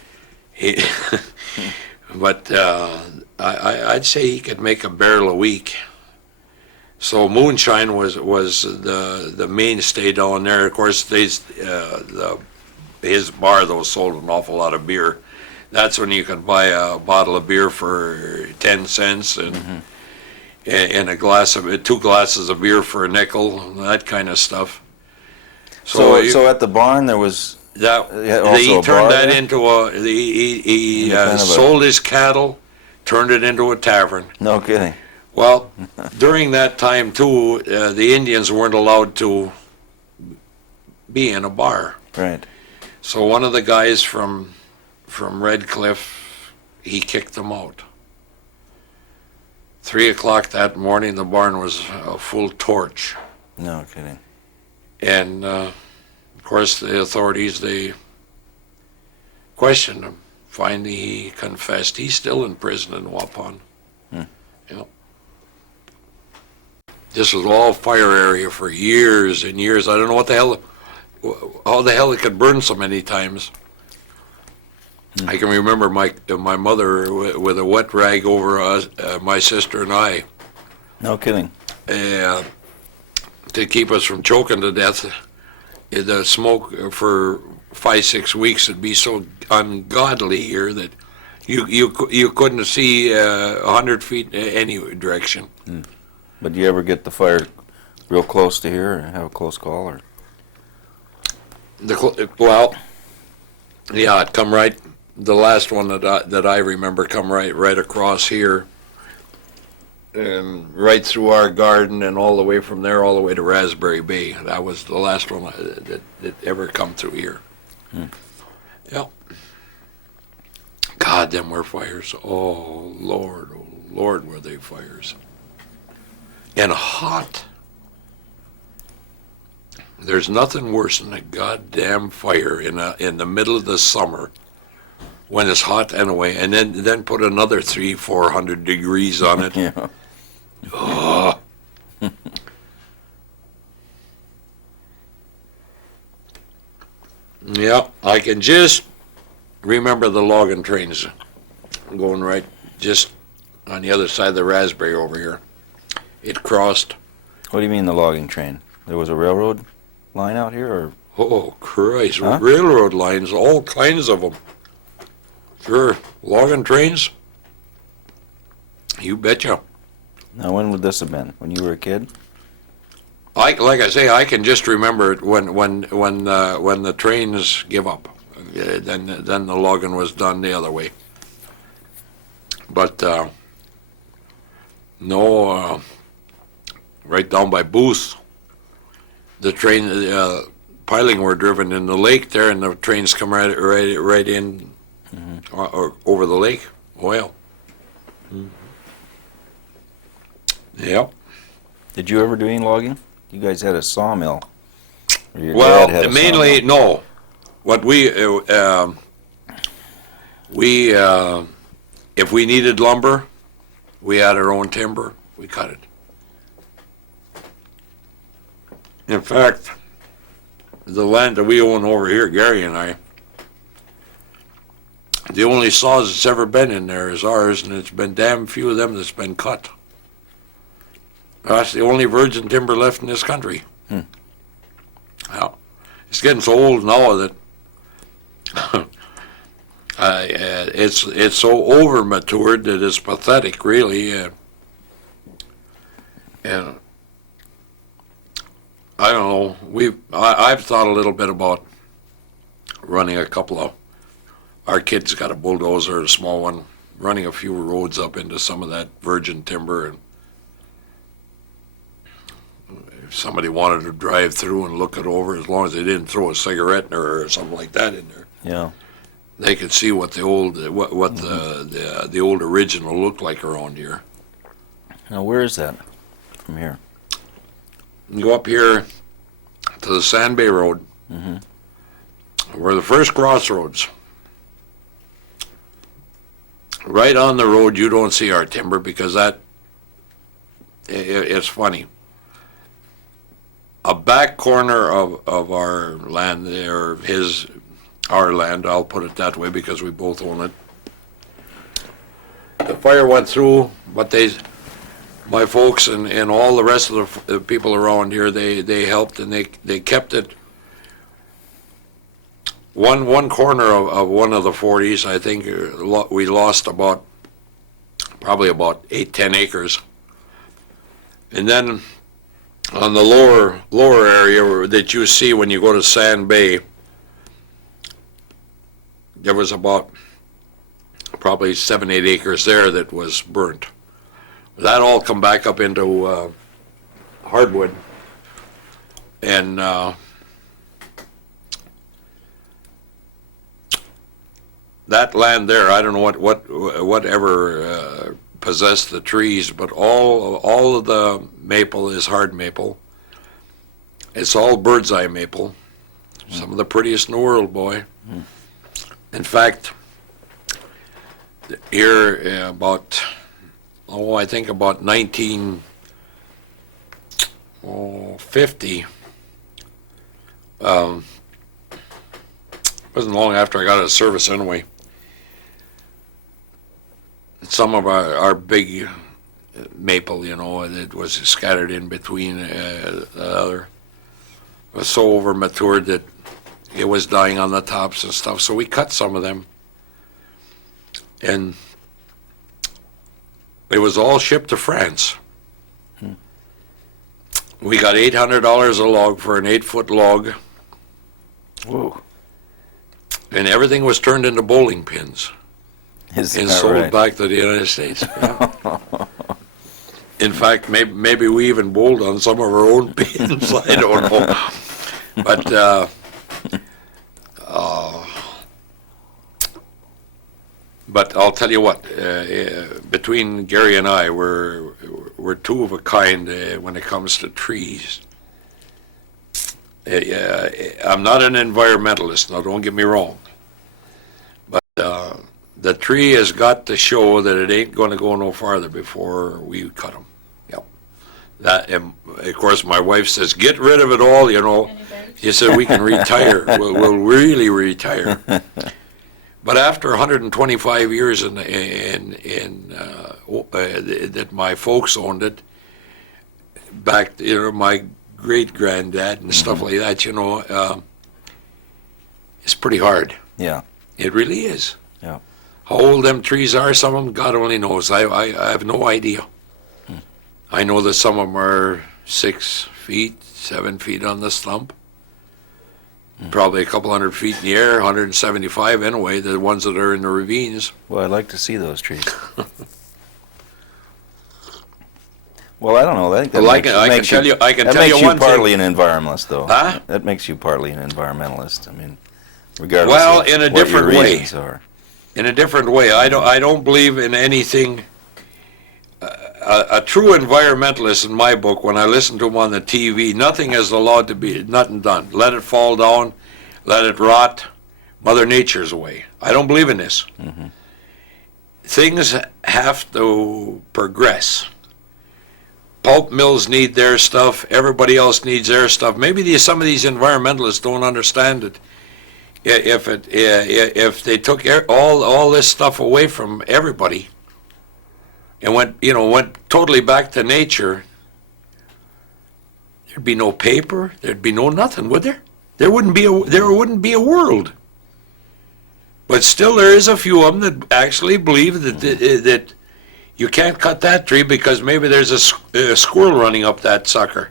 He, but I'd say he could make a barrel a week. So moonshine was the mainstay down there. Of course, his bar though sold an awful lot of beer. That's when you could buy a bottle of beer for 10 cents and and a glass of 2 glasses of beer for a nickel, that kind of stuff. So at the barn there was that also he a turned bar that there? into a he Kind of a- sold his cattle, turned it into a tavern. No kidding. Well, during that time too, the Indians weren't allowed to be in a bar. Right. So one of the guys from Red Cliff, he kicked them out. 3 o'clock that morning, the barn was a full torch. No kidding. And, of course, the authorities, they questioned him. Finally, he confessed. He's still in prison in Waupun. Yep. This was all fire area for years and years. I don't know how the hell it could burn so many times. I can remember my mother with a wet rag over us, my sister and I, No kidding. to keep us from choking to death. The smoke for 5-6 weeks would be so ungodly here that you couldn't see 100 feet any direction. But do you ever get the fire real close to here and have a close call? Or? Well, yeah, it come right. The last one that I remember come right across here, and right through our garden, and all the way from there all the way to Raspberry Bay. That was the last one that ever come through here. Yep. God, them were fires. Oh Lord, were they fires. And hot. There's nothing worse than a goddamn fire in the middle of the summer when it's hot anyway, and then put another 300-400 degrees on it. Yeah. Oh. Yeah, I can just remember the logging trains going right just on the other side of the Raspberry over here. It crossed. What do you mean the logging train? There was a railroad line out here, or? Oh, Christ. Huh? Railroad lines, all kinds of them. Sure. Logging trains? You betcha. Now, when would this have been? When you were a kid? Like I say, I can just remember it when the trains give up. Then the logging was done the other way. But no, right down by Booth, the train piling were driven in the lake there, and the trains come right in or over the lake. Well, yep. Did you ever do any logging? You guys had a sawmill. Or your Well, dad had a mainly sawmill. no. What we if we needed lumber, we had our own timber. We cut it. In fact, the land that we own over here, Gary and I, the only saws that's ever been in there is ours, and it's been damn few of them that's been cut. That's the only virgin timber left in this country. Well, it's getting so old now that it's so over matured that it's pathetic, really. And I don't know. I've thought a little bit about running a couple of. Our kids got a bulldozer, a small one, running a few roads up into some of that virgin timber, and if somebody wanted to drive through and look it over, as long as they didn't throw a cigarette in there or something like that in there, Yeah. they could see what the old the old original looked like around here. Now, where is that from here? You go up here to the Sand Bay Road, where the first crossroads. Right on the road, you don't see our timber because that it's funny. A back corner of our land there, our land, I'll put it that way because we both own it. The fire went through, but my folks and all the rest of the people around here, they helped and they kept it. One corner of one of the 40s, I think we lost probably about 8-10 acres. And then on the lower area that you see when you go to Sand Bay, there was about probably 7-8 acres there that was burnt. That all come back up into hardwood, and that land there, I don't know whatever possessed the trees, but all of the maple is hard maple. It's all bird's eye maple. Some of the prettiest in the world, boy. In fact, here I think about 1950, wasn't long after I got out of service anyway. Some of our big maple, it was scattered in between the other, was so over matured that it was dying on the tops and stuff. So we cut some of them, and it was all shipped to France. We got $800 a log for an 8-foot log. Whoa. And everything was turned into bowling pins and sold right? back to the United States. In fact, maybe we even bowled on some of our own pins. I don't know. But I'll tell you what. Between Gary and I, we're two of a kind when it comes to trees. I'm not an environmentalist. Now, don't get me wrong. But the tree has got to show that it ain't going to go no farther before we cut them. Yep. And of course, my wife says, "Get rid of it all." She said, "We can retire. We'll really retire." But after 125 years that my folks owned it, back, my great-granddad and stuff like that, it's pretty hard. Yeah. It really is. Yeah. How old them trees are, some of them, God only knows. I have no idea. I know that some of them are 6 feet, 7 feet on the stump. Probably a couple 100 feet in the air, 175 anyway, the ones that are in the ravines. Well, I'd like to see those trees. Well, I don't know. I think that Well, makes I can tell you that one makes you thing. partly an environmentalist, though. Huh? That makes you partly an environmentalist. I mean, regardless Well, of in a what your different way. reasons are. In a different way. I don't believe in anything. A true environmentalist, in my book, when I listen to him on the TV, nothing is allowed to be, nothing done. Let it fall down, let it rot. Mother Nature's away. I don't believe in this. Mm-hmm. Things have to progress. Pulp mills need their stuff. Everybody else needs their stuff. Maybe some of these environmentalists don't understand it. If they took all this stuff away from everybody and went totally back to nature, there'd be no paper. There'd be no nothing, would there? There wouldn't be a world. But still, there is a few of them that actually believe that you can't cut that tree because maybe there's a squirrel running up that sucker.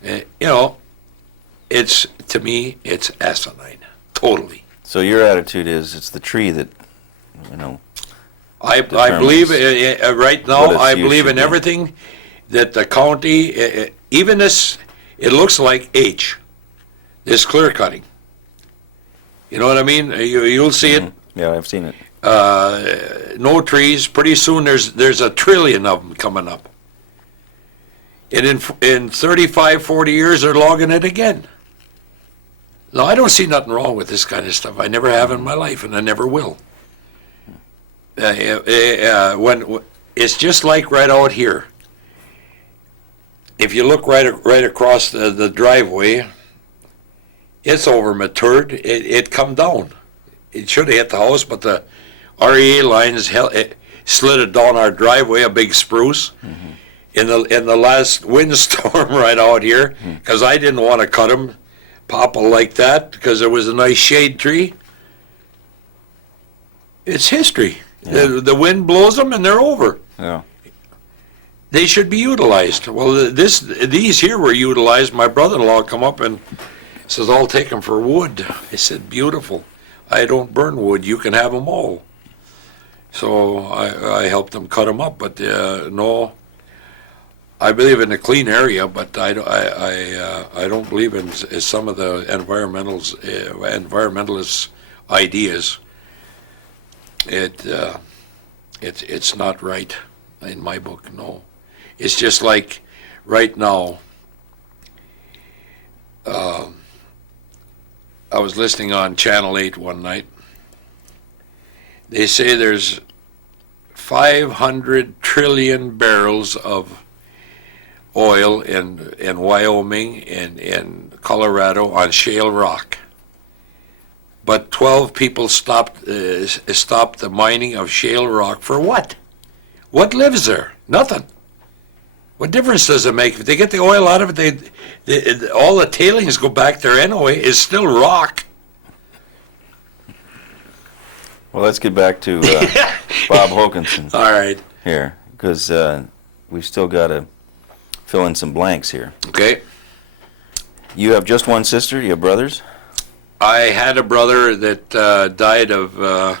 It's, to me, it's asinine, totally. So your attitude is it's the tree that, I believe right now. what its I use believe should in be. everything that the county, even this. It looks like H. This clear cutting. You know what I mean? You'll see it. Yeah, I've seen it. No trees. Pretty soon there's a trillion of them coming up. And in 35, 40 years they're logging it again. No, I don't see nothing wrong with this kind of stuff. I never have in my life, and I never will. When it's just like right out here. if you look right across the driveway, it's over matured. It come down. It should have hit the house, but the REA lines slid it down our driveway, a big spruce, in the last windstorm right out here, because I didn't want to cut them, Papa like that, because there was a nice shade tree. It's history. Yeah. The wind blows them and they're over. Yeah. They should be utilized. Well, these here were utilized. My brother-in-law come up and says, "I'll take them for wood." I said, "Beautiful. I don't burn wood. You can have them all." So I helped them cut them up. But no, I believe in a clean area, but I don't believe in some of the environmentalists' ideas. It's not right in my book. No. It's just like right now, I was listening on Channel 8 one night. They say there's 500 trillion barrels of oil in Wyoming and in Colorado on shale rock. But 12 people stopped the mining of shale rock for what? What lives there? Nothing. What difference does it make? If they get the oil out of it, all the tailings go back there anyway. It's still rock. Well, let's get back to Bob Hokenson All right. here, because we've still got to fill in some blanks here. Okay. You have just one sister? You have brothers? I had a brother that died of.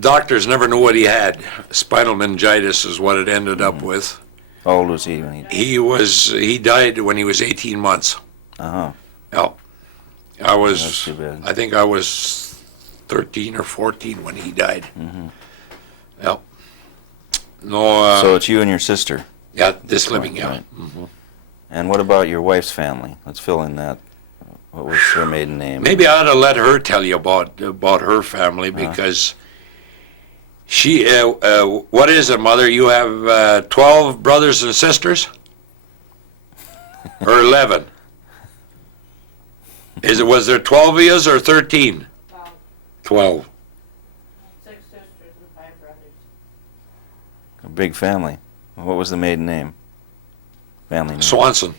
Doctors never knew what he had. Spinal meningitis is what it ended up with. How old was he when he... He died when he was 18 months. Uh-huh. Yeah. That's too bad. I think I was 13 or 14 when he died. Mm-hmm. Yeah. No. So it's you and your sister. Yeah, this living, yeah. Right. Mm-hmm. And what about your wife's family? Let's fill in that. What was her maiden name? Maybe I ought to let her tell you about her family, because she. What is it, Mother? You have 12 brothers and sisters, or 11? Was there 12 of yous or 13? 12. 6 sisters and 5 brothers. A big family. What was the maiden name? Family name. Swanson.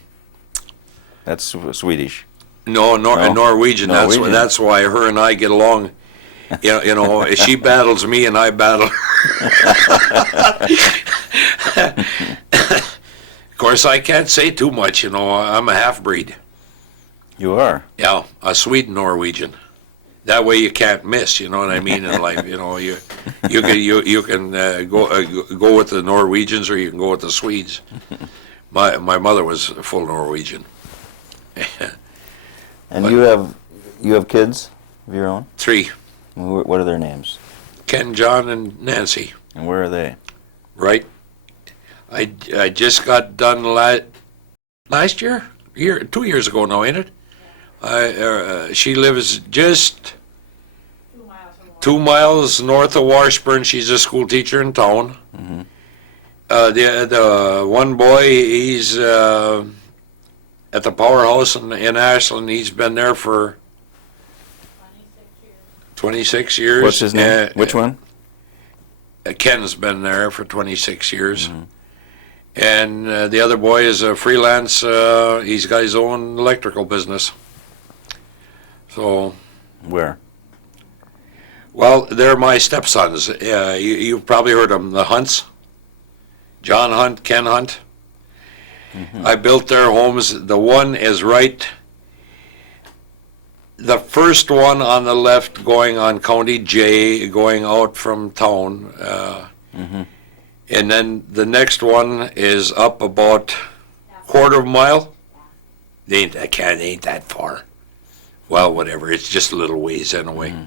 That's Swedish. No, Norwegian. Norwegian. That's why her and I get along. You know, she battles me and I battle her. Of course, I can't say too much. You know, I'm a half-breed. You are? Yeah, a Swede-Norwegian. That way you can't miss. You know what I mean in life. You know, you can go with the Norwegians, or you can go with the Swedes. My mother was full Norwegian. And you have kids of your own? 3. What are their names? Ken, John, and Nancy. And where are they? Right. I just got done last year, 2 years ago now, ain't it? She lives just 2 miles from 2 miles north of Washburn. She's a school teacher in town. Mm-hmm. The one boy, he's at the powerhouse in Ashland. He's been there for 26 years. What's his name? Which one? Ken's been there for 26 years. Mm-hmm. And the other boy is a freelance. He's got his own electrical business. So, Where? well, they're my stepsons. You've probably heard of them, the Hunts. John Hunt, Ken Hunt. Mm-hmm. I built their homes. The one is right, the first one on the left going on County J, going out from town. Mm-hmm. And then the next one is up about quarter of a mile. Ain't that far. Well, whatever. It's just a little ways anyway. Mm-hmm.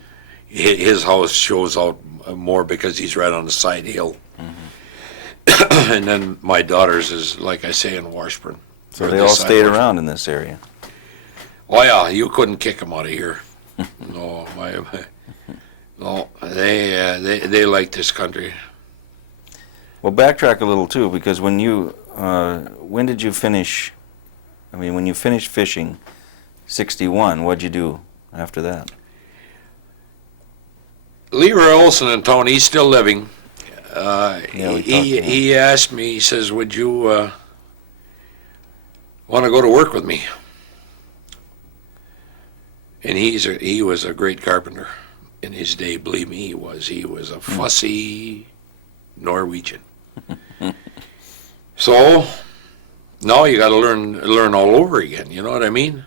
His house shows out more because he's right on the side hill. Mm-hmm. And then my daughter's is, like I say, in Washburn. So Or they this all side stayed of Washburn. around in this area. Oh yeah, you couldn't kick them out of here. No, no, they like this country. Well, backtrack a little too, because when you when did you finish? I mean, when you finished fishing, 61, what'd you do after that? Leroy Olson in town, he's still living. Yeah, we talked to him. He asked me, he says, would you want to go to work with me? And he was a great carpenter in his day, believe me, he was. He was a fussy Norwegian. So, now you got to learn all over again, you know what I mean?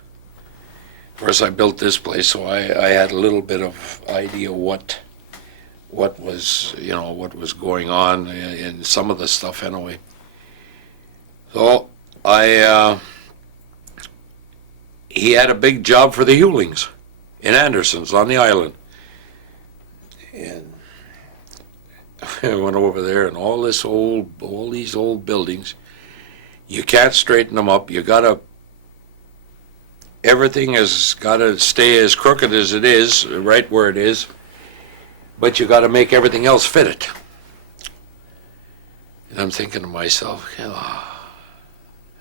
Of course, I built this place, so I had a little bit of idea what was, you know, what was going on in some of the stuff anyway. So he had a big job for the Hewlings in Anderson's on the island. And I went over there, and all these old buildings, you can't straighten them up. Everything has got to stay as crooked as it is, right where it is, but you got to make everything else fit it. And I'm thinking to myself,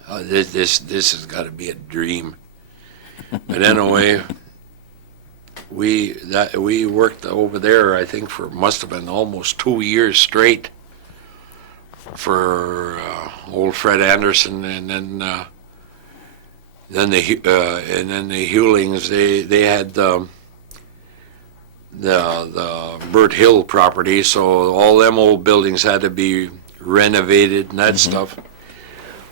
this has got to be a dream. But anyway, we worked over there, I think, must have been almost 2 years straight for old Fred Anderson, and then the Hewlings. They had the Burt Hill property, so all them old buildings had to be renovated and that stuff.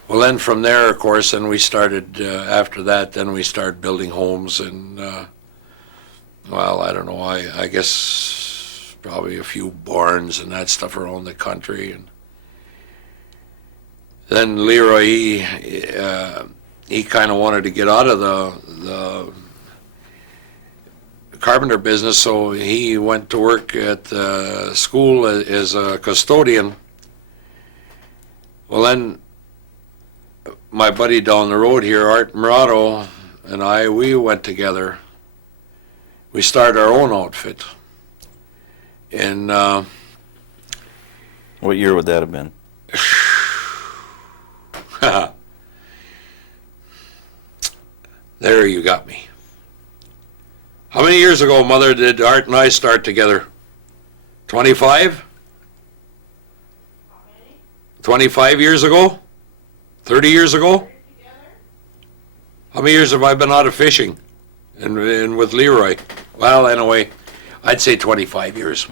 Well, then from there, of course, then we started, after that, then we started building homes, and, well, I don't know, I guess probably a few barns and that stuff around the country. And then Leroy, he kind of wanted to get out of the carpenter business, so he went to work at school as a custodian. Well, then my buddy down the road here, Art Murado, and we went together. We started our own outfit. And What year would that have been? There you got me. How many years ago, Mother, did Art and I start together? 25? 25 years ago? 30 years ago? How many years have I been out of fishing? And with Leroy? Well, anyway, I'd say 25 years.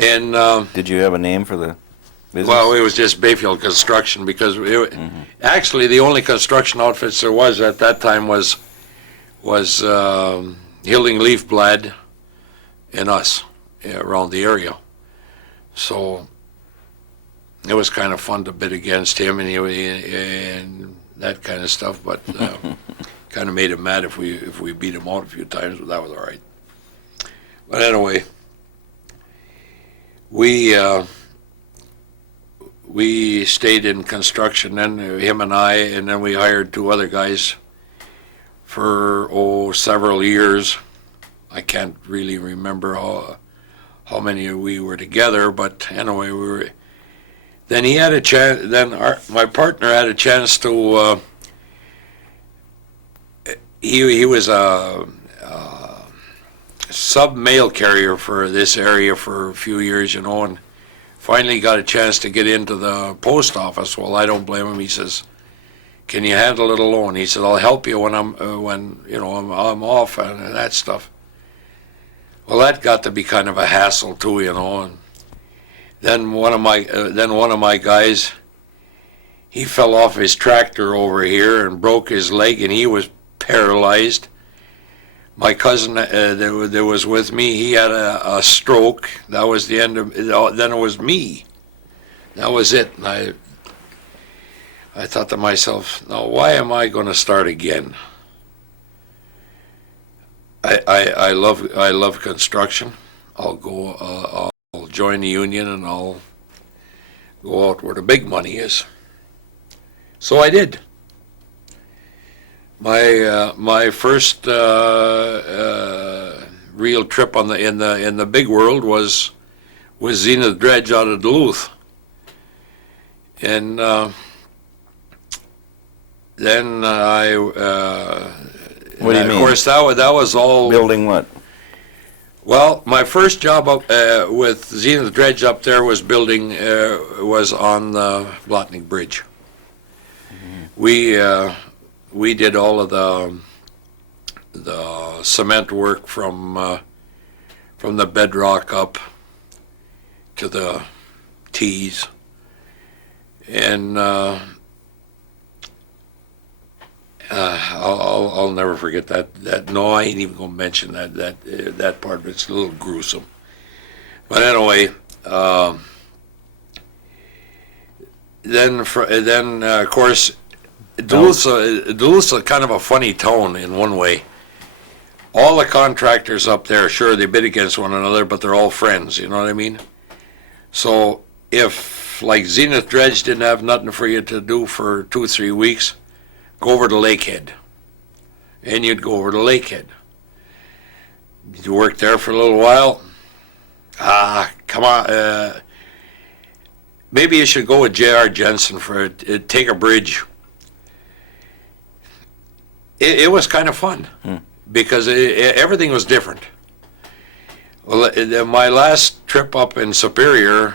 And Did you have a name for the business? well, it was just Bayfield Construction, because actually the only construction outfits there was at that time was Hilding Leafblad and us around the area. So it was kind of fun to bid against him and that kind of stuff, but kind of made him mad if we beat him out a few times, but that was all right. But anyway, we stayed in construction then, him and I, and then we hired two other guys for several years. I can't really remember how many we were together, but anyway, then he had a chance. Then my partner had a chance to. He was a sub mail carrier for this area for a few years, you know, and finally got a chance to get into the post office. Well, I don't blame him. He says, "Can you handle it alone?" He said, "I'll help you when I'm off and that stuff." Well, that got to be kind of a hassle too, you know. And then one of my guys, he fell off his tractor over here and broke his leg, and he was paralyzed. My cousin that was with me, he had a stroke. That was the end of. Then it was me. That was it. And I thought to myself, now why am I going to start again? I love construction. I'll join the union and I'll go out where the big money is. So I did. My first real trip in the big world was Zenith Dredge out of Duluth, And then I, What do you of mean? course, that was all. Building what? Well, my first job up with Zenith Dredge up there was building, was on the Blotnick Bridge. We did all of the cement work from the bedrock up to the T's, and I'll never forget that. No, I ain't even gonna mention that part. But it's a little gruesome. But anyway, then of course, Duluth's kind of a funny town in one way. All the contractors up there, sure, they bid against one another, but they're all friends. You know what I mean? So if like Zenith Dredge didn't have nothing for you to do for 2-3 weeks, go over to Lakehead. And you'd go over to Lakehead. You work there for a little while. Come on. Maybe you should go with J.R. Jensen for take a bridge. It was kind of fun because everything was different. Well, my last trip up in Superior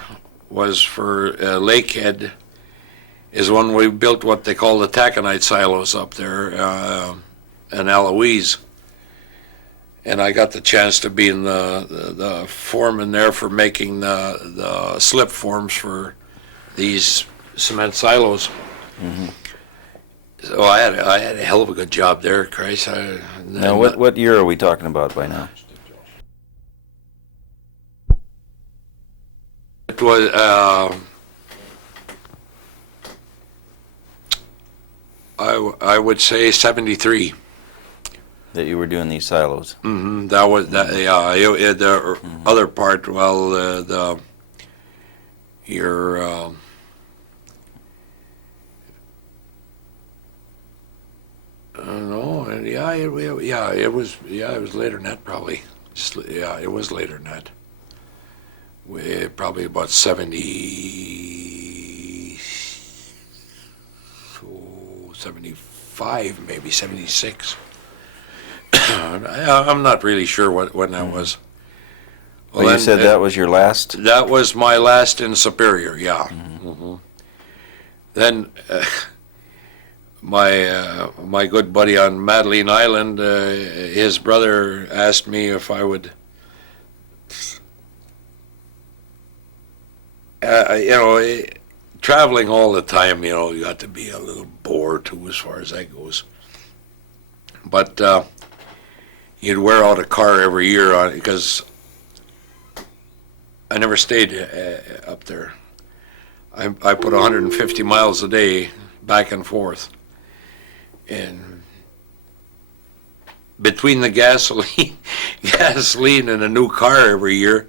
was for Lakehead. Is when we built what they call the taconite silos up there in Eloise. And I got the chance to be in the foreman there for making the slip forms for these cement silos. Mm-hmm. So I had a hell of a good job there, Christ. Now, what year are we talking about by now? It was I would say 73. That you were doing these silos? Mm-hmm. That was that. Yeah. The other part, well, your no, yeah, it was later than that probably. Yeah, it was later than that. We probably about 70, 75, maybe 76. I'm not really sure when that was. Well, you said that was your last? That was my last in Superior, yeah. Mm-hmm. Then my good buddy on Madeline Island, his brother asked me if I would, traveling all the time, you got to be a little bored too as far as that goes. But you'd wear out a car every year because I never stayed up there. I put 150 miles a day back and forth. And between the gasoline and a new car every year,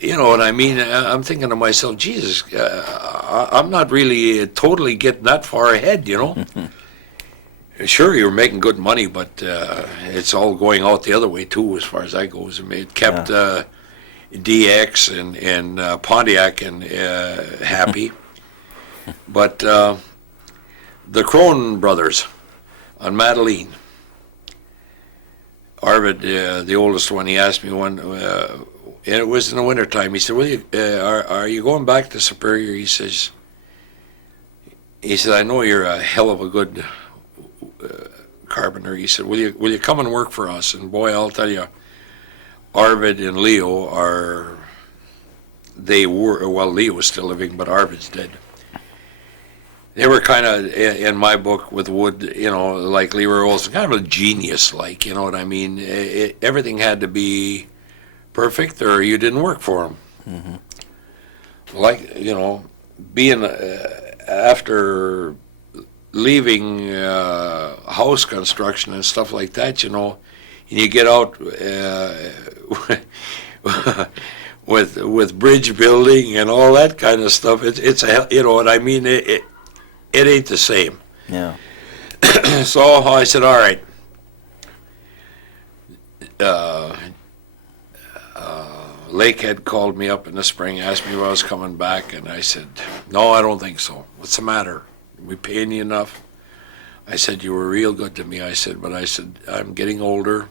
you know what I mean? I'm thinking to myself, Jesus, I'm not really totally getting that far ahead, Sure, you're making good money, but it's all going out the other way too, as far as that goes. I mean, it kept DX and Pontiac and happy, but the Crone brothers on Madeline, Arvid, the oldest one, he asked me one. And it was in the wintertime. He said, "Will you? Are you going back to Superior?" He said, "I know you're a hell of a good carpenter." He said, "Will you come and work for us?" And boy, I'll tell you, Arvid and Leo Leo was still living, but Arvid's dead. They were kind of, in my book, with wood, like Leroy Olson, kind of a genius, like, you know what I mean? Everything had to be perfect or you didn't work for them. Mm-hmm. Like, being, after leaving house construction and stuff like that, and you get out with bridge building and all that kind of stuff, it's a, you know what I mean? It ain't the same. Yeah. So I said, all right. Lakehead called me up in the spring, asked me if I was coming back, and I said, No, I don't think so. What's the matter? We paying you enough? I said, you were real good to me. I said, but I said, I'm getting older.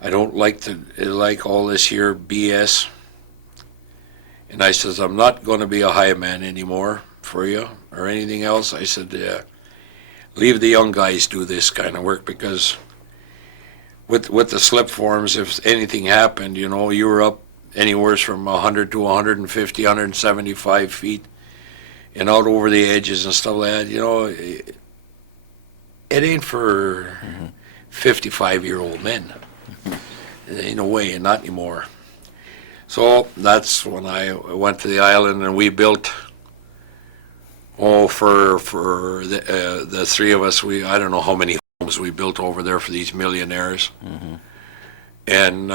I don't like all this here BS. And I says, I'm not going to be a high man anymore for you or anything else. I said, leave the young guys do this kind of work, because with the slip forms, if anything happened, you know, you were up anywhere from 100 to 150, 175 feet and out over the edges and stuff like that. You know, it ain't for 55-year-old men. In a way, not anymore. So that's when I went to the island, and we built, for the three of us, I don't know how many homes we built over there for these millionaires. And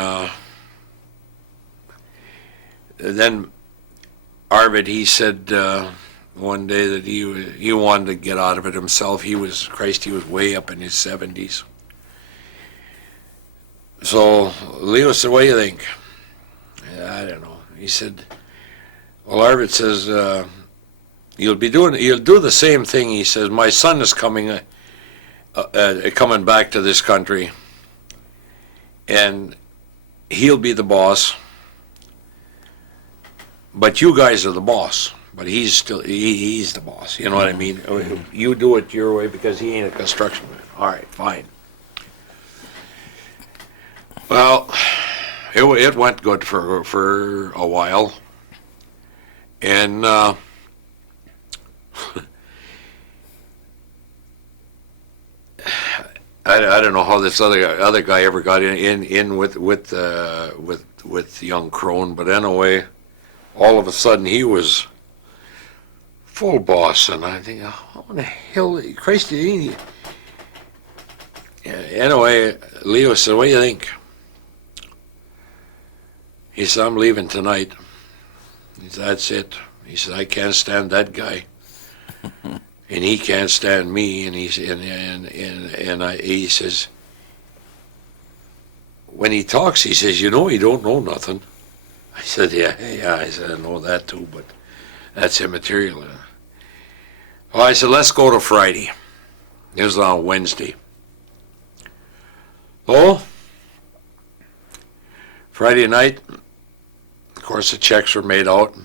then Arvid, he said one day that he wanted to get out of it himself. He was way up in his 70s. So Leo said, what do you think? I don't know. He said, well, Arvid says, you'll do the same thing. He says, my son is coming back to this country, and he'll be the boss, but you guys are the boss. But he's the boss. You know what I mean? You do it your way, because he ain't a construction man. All right, fine. Well, it went good for a while, and I don't know how this other guy ever got in with young Crone, but anyway, all of a sudden he was full boss, and I think, how in the hell, Christ, anyway, Leo said, what do you think? He said, I'm leaving tonight. He said, that's it. He said, I can't stand that guy, and he can't stand me. And he says, when he talks, he says, you know, he don't know nothing. I said, yeah. I said, I know that too, but that's immaterial. Well, I said, let's go to Friday. It was on Wednesday. Oh, Friday night. Of course, the checks were made out.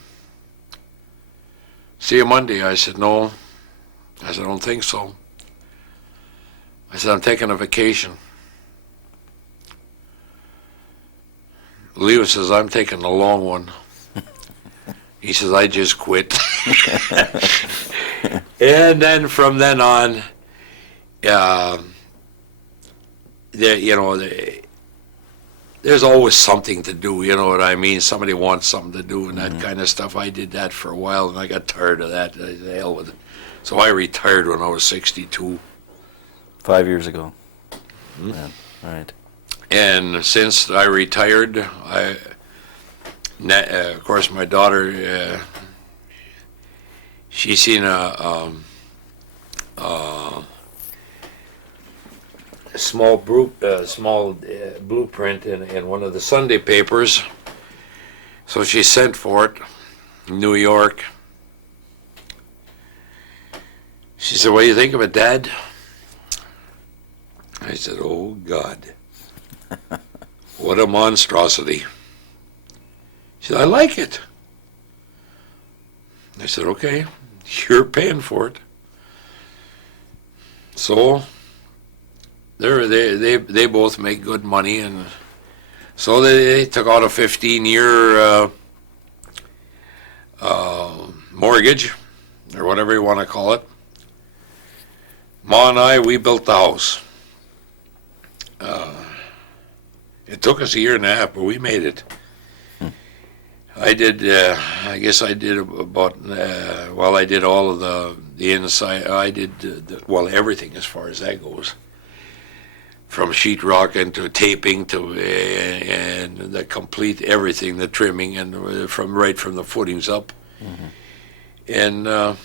See you Monday. I said, no. I said, I don't think so. I said, I'm taking a vacation. Leo says, I'm taking a long one. He says, I just quit. And then from then on, there's always something to do, you know what I mean? Somebody wants something to do and that kind of stuff. I did that for a while, and I got tired of that. The hell with it. So I retired when I was 62. 5 years ago. Yeah, right. And since I retired, of course, my daughter, she's seen a small blueprint in one of the Sunday papers. So she sent for it, New York. She said, what do you think of it, Dad? I said, oh, God. What a monstrosity. She said, I like it. I said, okay, you're paying for it. So they both make good money, and so they took out a 15-year mortgage, or whatever you want to call it. Ma and I, we built the house. It took us a year and a half, but we made it. I guess I did about, I did all of the inside. I did, everything as far as that goes. From sheetrock into taping to, and the complete everything, the trimming, and right from the footings up. Mm-hmm. And, of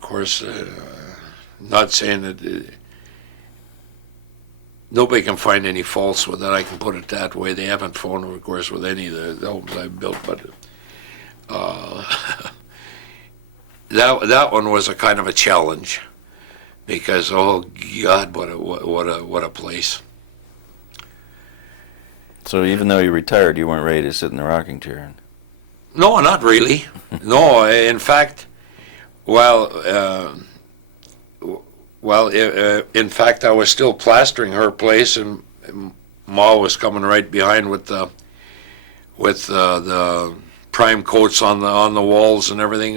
course, not saying that nobody can find any faults with it. I can put it that way. They haven't found, of course, with any of the homes I've built, but that one was a kind of a challenge because, oh God, what a place. So even though you retired, you weren't ready to sit in the rocking chair. No, not really. No, in fact, well, in fact, I was still plastering her place, and Ma was coming right behind with the prime coats on the walls and everything.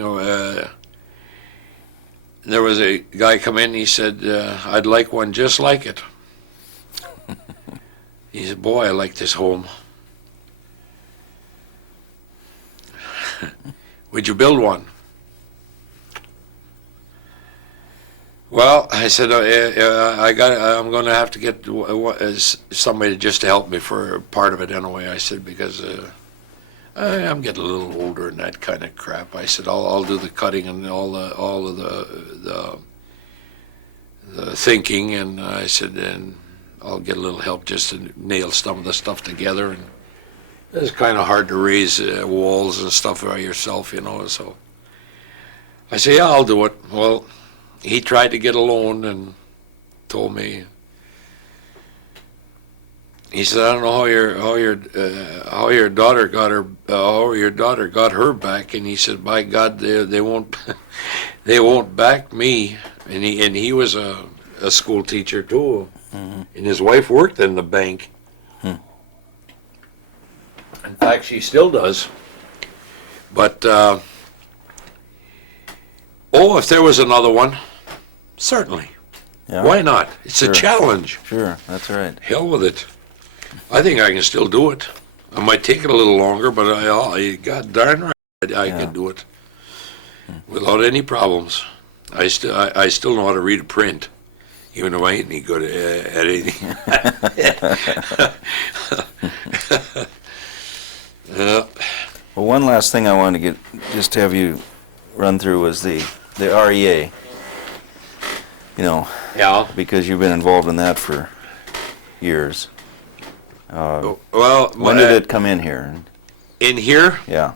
There was a guy come in. He said, "I'd like one just like it." He said, "Boy, I like this home." Would you build one? Well, I said, I'm going to have to get somebody just to help me for part of it anyway. I said, because I'm getting a little older and that kind of crap. I said, I'll do the cutting and all of the thinking, and I said, and I'll get a little help just to nail some of the stuff together. And it's kind of hard to raise walls and stuff by yourself, so I said, yeah, I'll do it. Well, he tried to get a loan and told me, he said, I don't know how your daughter got her back. And he said, by God, they won't they won't back me. And he was a school teacher too. Mm-hmm. And his wife worked in the bank. In fact, she still does. But if there was another one, certainly. Yeah. Why not? It's a challenge. Sure, that's right. Hell with it. I think I can still do it. I might take it a little longer, but I God darn right I can do it without any problems. I still know how to read a print, even though I ain't any good at anything. Well, one last thing I wanted to just have you run through was the REA. Yeah. Because you've been involved in that for years. Well, when did it come in here? In here? Yeah.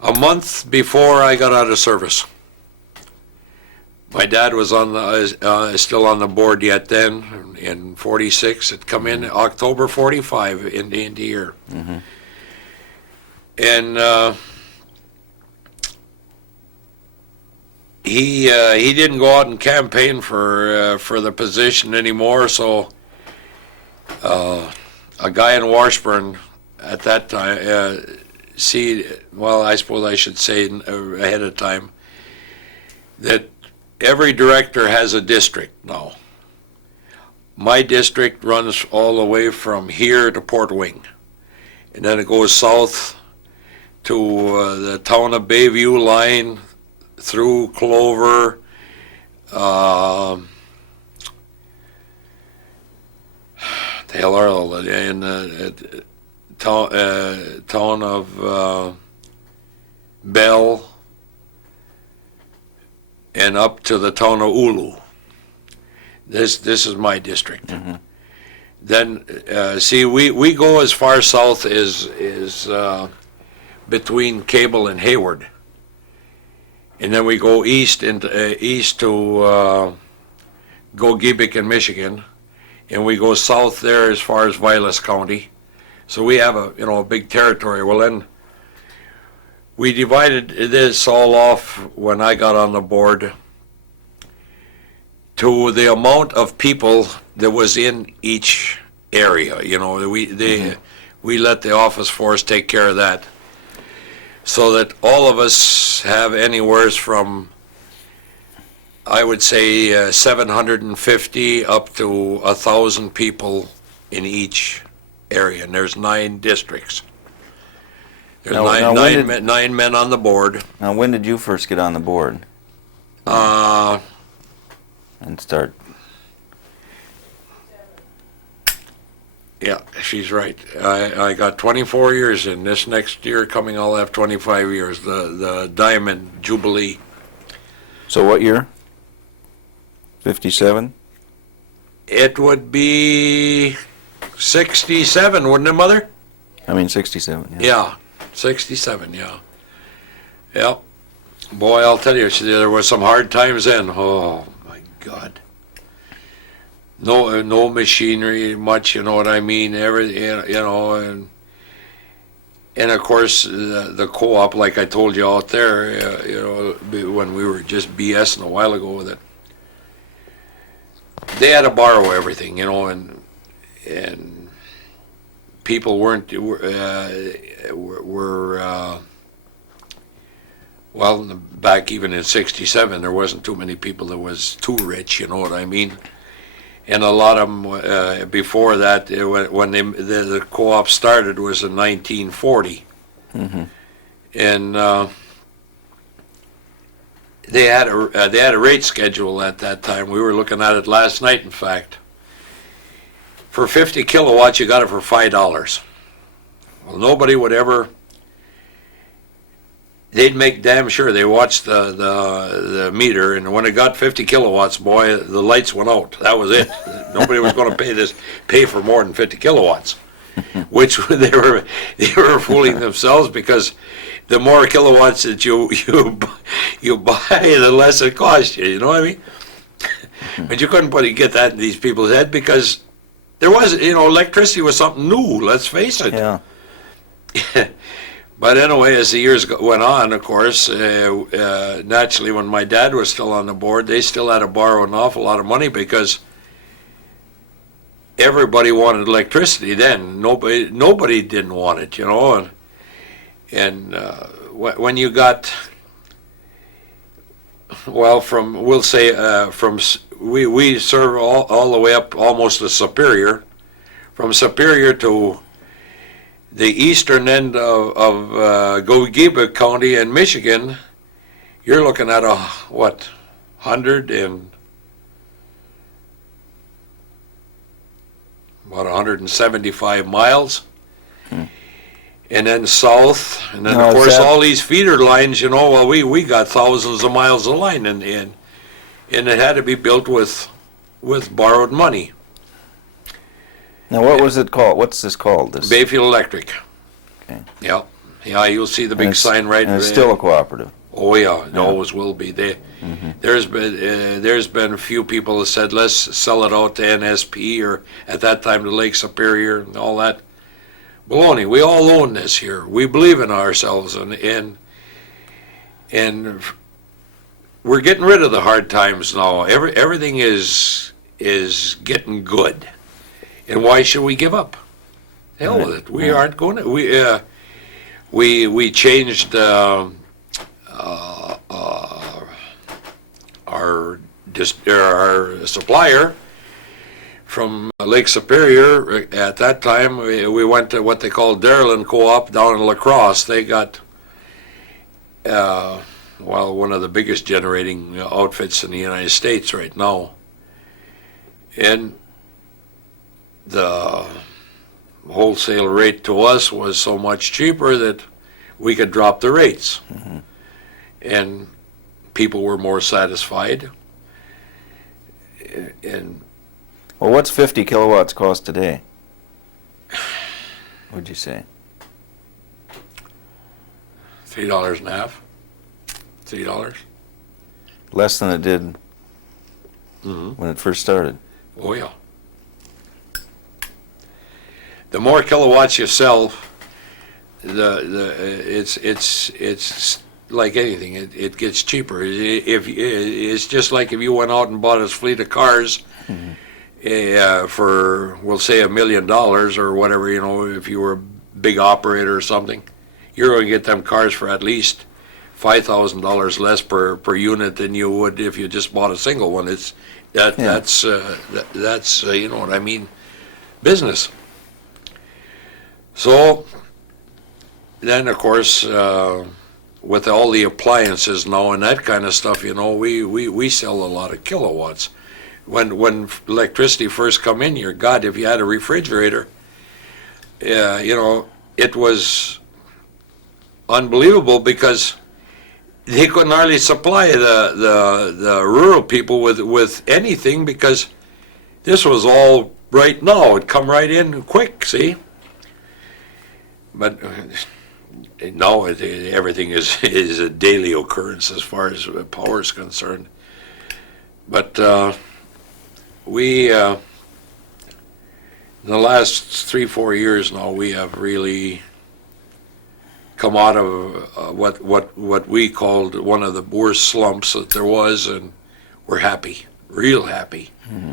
A month before I got out of service. My dad was still on the board yet then, in 46. It come in October 45 in the year. Mm-hmm. And he didn't go out and campaign for the position anymore, so a guy in Washburn at that time, I suppose I should say ahead of time, that every director has a district now. My district runs all the way from here to Port Wing, and then it goes south to the town of Bayview line, through Clover, the hell are all that, in the town of Bell, and up to the town of Ulu. This is my district. Mm-hmm. Then we go as far south as between Cable and Hayward, and then we go east to Gogebic in Michigan, and we go south there as far as Vilas County. So we have a big territory. Well, then we divided this all off when I got on the board to the amount of people that was in each area. We let the office force take care of that, so that all of us have anywhere from, I would say, 750 up to 1,000 people in each area, and there's 9 districts. There's nine men on the board. Now, when did you first get on the board? And start? Yeah, she's right. I got 24 years in. This next year coming, I'll have 25 years, the Diamond Jubilee. So what year? 57? It would be 67, wouldn't it, Mother? I mean 67, yeah. Yeah. 67, yeah. Yep. Boy, I'll tell you, there were some hard times then. Oh, my God. No machinery much, you know what I mean? And of course, the co-op, like I told you out there, when we were just BSing a while ago, that they had to borrow everything, and people were well, back even in 67, there wasn't too many people that was too rich, you know what I mean? And a lot of them, before that, when the co-op started, was in 1940. Mm-hmm. And they had a rate schedule at that time. We were looking at it last night, in fact. For 50 kilowatts, you got it for $5. Well, nobody would ever. They'd make damn sure they watched the meter, and when it got 50 kilowatts, boy, the lights went out. That was it. Nobody was going to pay for more than 50 kilowatts, which they were fooling themselves, because the more kilowatts that you buy, the less it costs you. You know what I mean? But you couldn't get that in these people's head, because there was, electricity was something new. Let's face it. Yeah. But anyway, as the years went on, of course, naturally, when my dad was still on the board, they still had to borrow an awful lot of money, because everybody wanted electricity then. Nobody didn't want it, And when you got, well, we serve all the way up almost to Superior. From Superior to the eastern end of Gogebic County in Michigan, you're looking at 175 miles. And then south, and then of course all these feeder lines, well, we got thousands of miles of line, and it had to be built with borrowed money. Now, what was it called? What's this called? This Bayfield Electric. Okay. Yeah, you'll see the big sign right there. And it's still a cooperative. Oh yeah, it always will be. There's been a few people that said, let's sell it out to NSP, or at that time to Lake Superior and all that. Baloney. We all own this here. We believe in ourselves, and we're getting rid of the hard times now. Everything is getting good, and why should we give up? Hell with it. We aren't going to. We changed our supplier from Lake Superior. At that time, we went to what they call Darylin Co-op down in La Crosse. They got one of the biggest generating outfits in the United States right now, and the wholesale rate to us was so much cheaper that we could drop the rates, and people were more satisfied. And well, what's 50 kilowatts cost today? What'd you say? $3.50. $3. Less than it did when it first started. Oh yeah. The more kilowatts you sell, it's like anything. It gets cheaper. It's just like if you went out and bought a fleet of cars for, we'll say, $1 million or whatever. If you were a big operator or something, you're going to get them cars for at least $5,000 less per unit than you would if you just bought a single one. That's you know what I mean, business. So then, of course, with all the appliances now and that kind of stuff, we sell a lot of kilowatts. When electricity first come in here, God, if you had a refrigerator, it was unbelievable, because they couldn't hardly supply the rural people with anything, because this was all right now. It'd come right in quick, see? But No, everything is a daily occurrence as far as power is concerned. But we, in the last 3-4 years now, we have really come out of what we called one of the worst slumps that there was, and we're happy, real happy. Mm-hmm.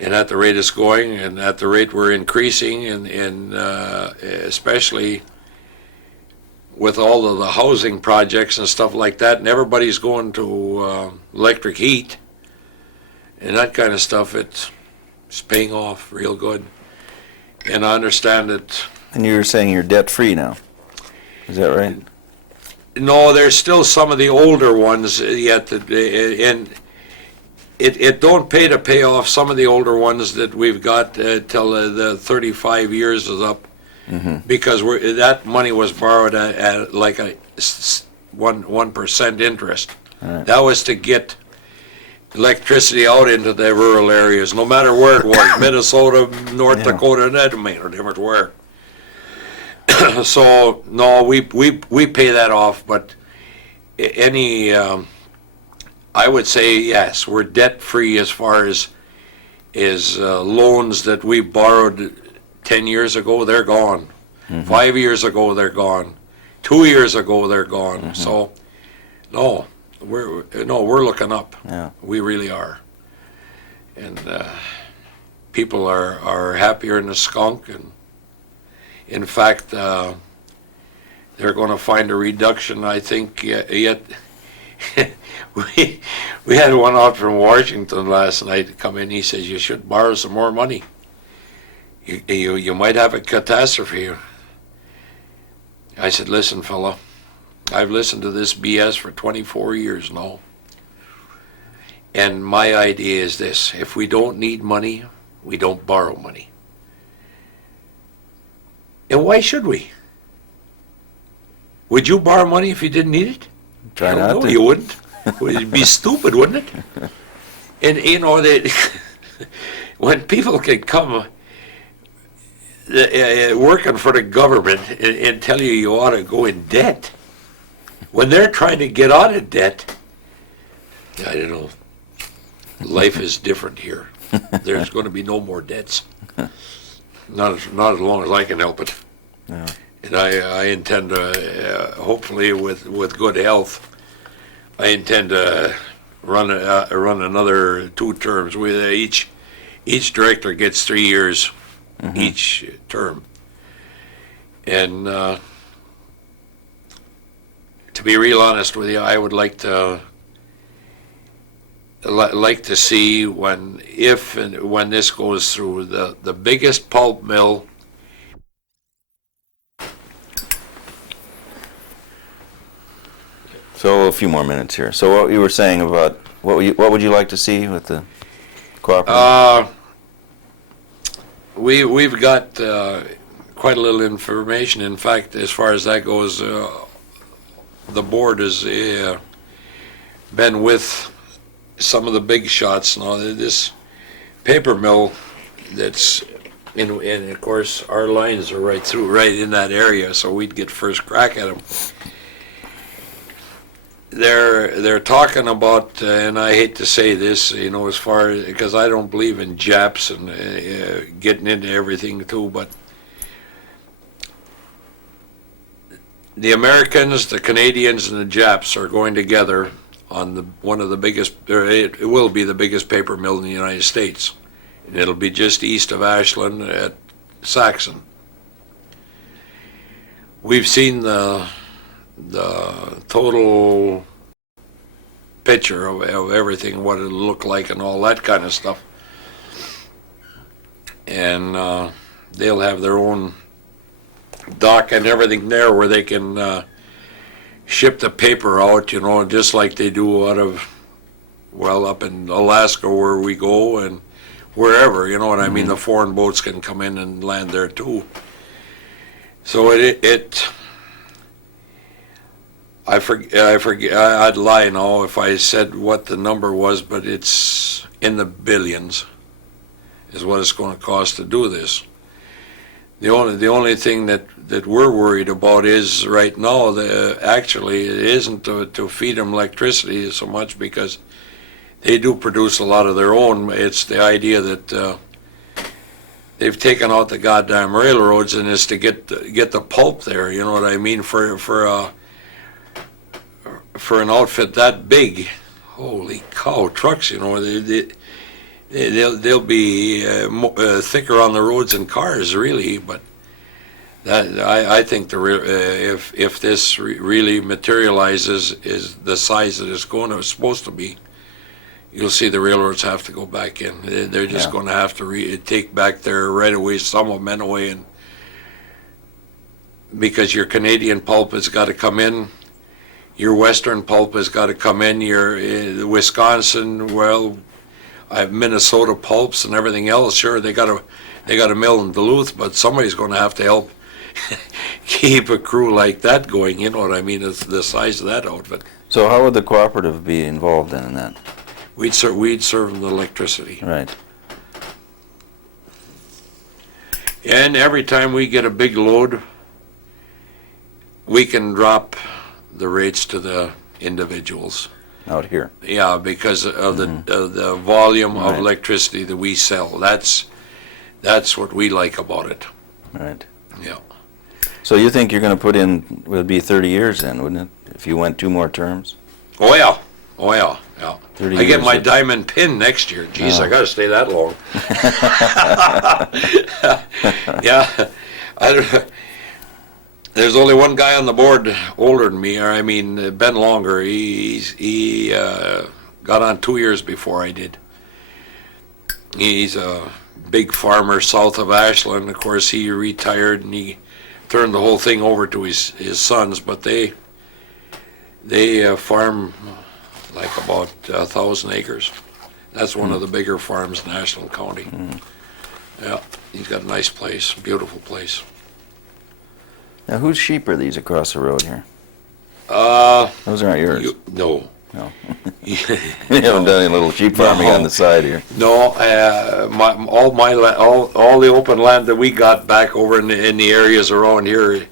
And at the rate it's going, and at the rate we're increasing, and especially with all of the housing projects and stuff like that, and everybody's going to electric heat and that kind of stuff, it's paying off real good. And I understand that. And you were saying you're debt-free now. Is that right? No, there's still some of the older ones yet, and it don't pay to pay off some of the older ones that we've got till the 35 years is up, mm-hmm. because that money was borrowed at like a 1% interest. Right. That was to get electricity out into the rural areas, no matter where it was, Minnesota, North Dakota, that made no difference where. So no, we pay that off, but any I would say yes, we're debt free as far as loans that we borrowed 10 years ago. They're gone. Mm-hmm. 5 years ago they're gone. 2 years ago they're gone. Mm-hmm. So no, we're looking up. Yeah. We really are, and people are happier in the skunk, and in fact, they're going to find a reduction, I think, yet. we had one out from Washington last night come in. He says, you should borrow some more money. You might have a catastrophe. I said, listen, fella, I've listened to this BS for 24 years now. And my idea is this: if we don't need money, we don't borrow money. And why should we? Would you borrow money if you didn't need it? Try not to. You wouldn't. It'd be stupid, wouldn't it? And you know that when people can come working for the government and tell you ought to go in debt, when they're trying to get out of debt, I don't know. Life is different here. There's going to be no more debts. Not as long as I can help it. Yeah. And I intend to, hopefully with good health, I intend to run another 2 terms. With each director gets 3 years, mm-hmm. each term. And to be real honest with you, I would like to see when this goes through, the biggest pulp mill. So a few more minutes here. So what you were saying about what would you like to see with the cooperative? We've got quite a little information. In fact, as far as that goes, the board has been with some of the big shots now. This paper mill that's and of course our lines are right in that area, so we'd get first crack at them. They're talking about, and I hate to say this, as far as, because I don't believe in Japs and getting into everything too, but the Americans, the Canadians, and the Japs are going together on one of the biggest, it will be the biggest paper mill in the United States. And it'll be just east of Ashland at Saxon. We've seen the total picture of everything, what it'll look like and all that kind of stuff. And they'll have their own dock and everything there where they can ship the paper out, just like they do out of, up in Alaska where we go and wherever, what I mean. The foreign boats can come in and land there too. So I forget, I'd lie now if I said what the number was, but it's in the billions is what it's going to cost to do this. The only thing that we're worried about is right now, actually, it isn't to feed them electricity so much, because they do produce a lot of their own. It's the idea that they've taken out the goddamn railroads, and it's to get the pulp there. You know what I mean? For an outfit that big, holy cow, trucks. You know, they'll be thicker on the roads than cars, really. But that I think if this really materializes is the size that it's supposed to be, you'll see the railroads have to go back in. They're just going to have to take back their right of way, some of them anyway, and because your Canadian pulp has got to come in. Your Western pulp has got to come in. Your Wisconsin, well, I have Minnesota pulps and everything else. Sure, they got a mill in Duluth, but somebody's going to have to help keep a crew like that going. You know what I mean? It's the size of that outfit. So how would the cooperative be involved in that? We'd serve them the electricity. Right. And every time we get a big load, we can drop the rates to the individuals. Out here. Yeah, because of the volume of electricity that we sell. That's what we like about it. Right. Yeah. So you think you're going to put in, would be 30 years then, wouldn't it? If you went 2 more terms? Oh yeah. Oh yeah. Yeah. 30 I get years my of- diamond pin next year. Geez, I got to stay that long. Yeah. I don't, there's only one guy on the board older than me, or I mean, Ben Longer. He got on 2 years before I did. He's a big farmer south of Ashland. Of course, he retired and he turned the whole thing over to his sons, but they farm like about 1,000 acres. That's one of the bigger farms in Ashland County. Yeah, he's got a nice place, beautiful place. Now, whose sheep are these across the road here? Uh, Those aren't yours. No. No. You haven't done any little sheep farming on the side here. No, all the open land that we got back over in the areas around here.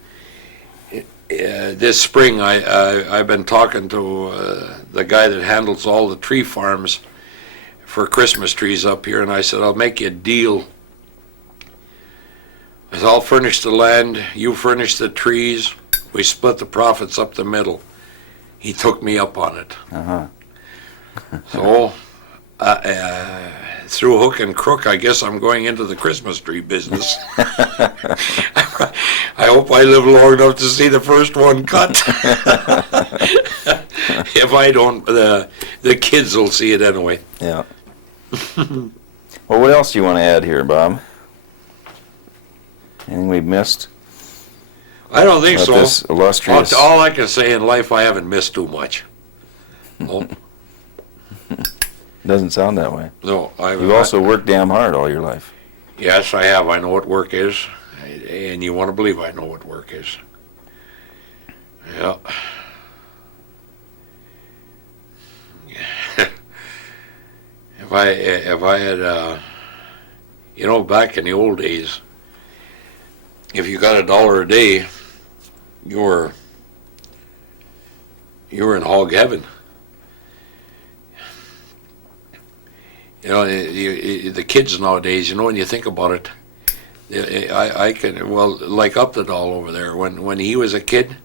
This spring, I've been talking to the guy that handles all the tree farms for Christmas trees up here, and I said, I'll make you a deal. I said, I'll furnish the land, you furnish the trees, we split the profits up the middle. He took me up on it. Uh-huh. So, through hook and crook, I guess I'm going into the Christmas tree business. I hope I live long enough to see the first one cut. If I don't, the kids will see it anyway. Yeah. Well, what else do you want to add here, Bob? Anything we've missed? I don't think About so. this illustrious... All I can say in life, I haven't missed too much. No, Doesn't sound that way. no. You've also worked damn hard all your life. Yes, I have. I know what work is, and you want to believe I know what work is. Yeah. If I had, back in the old days, if you got $1 a day, you were in hog heaven. The kids nowadays, when you think about it, I can, well, like Uptedall over there, when he was a kid,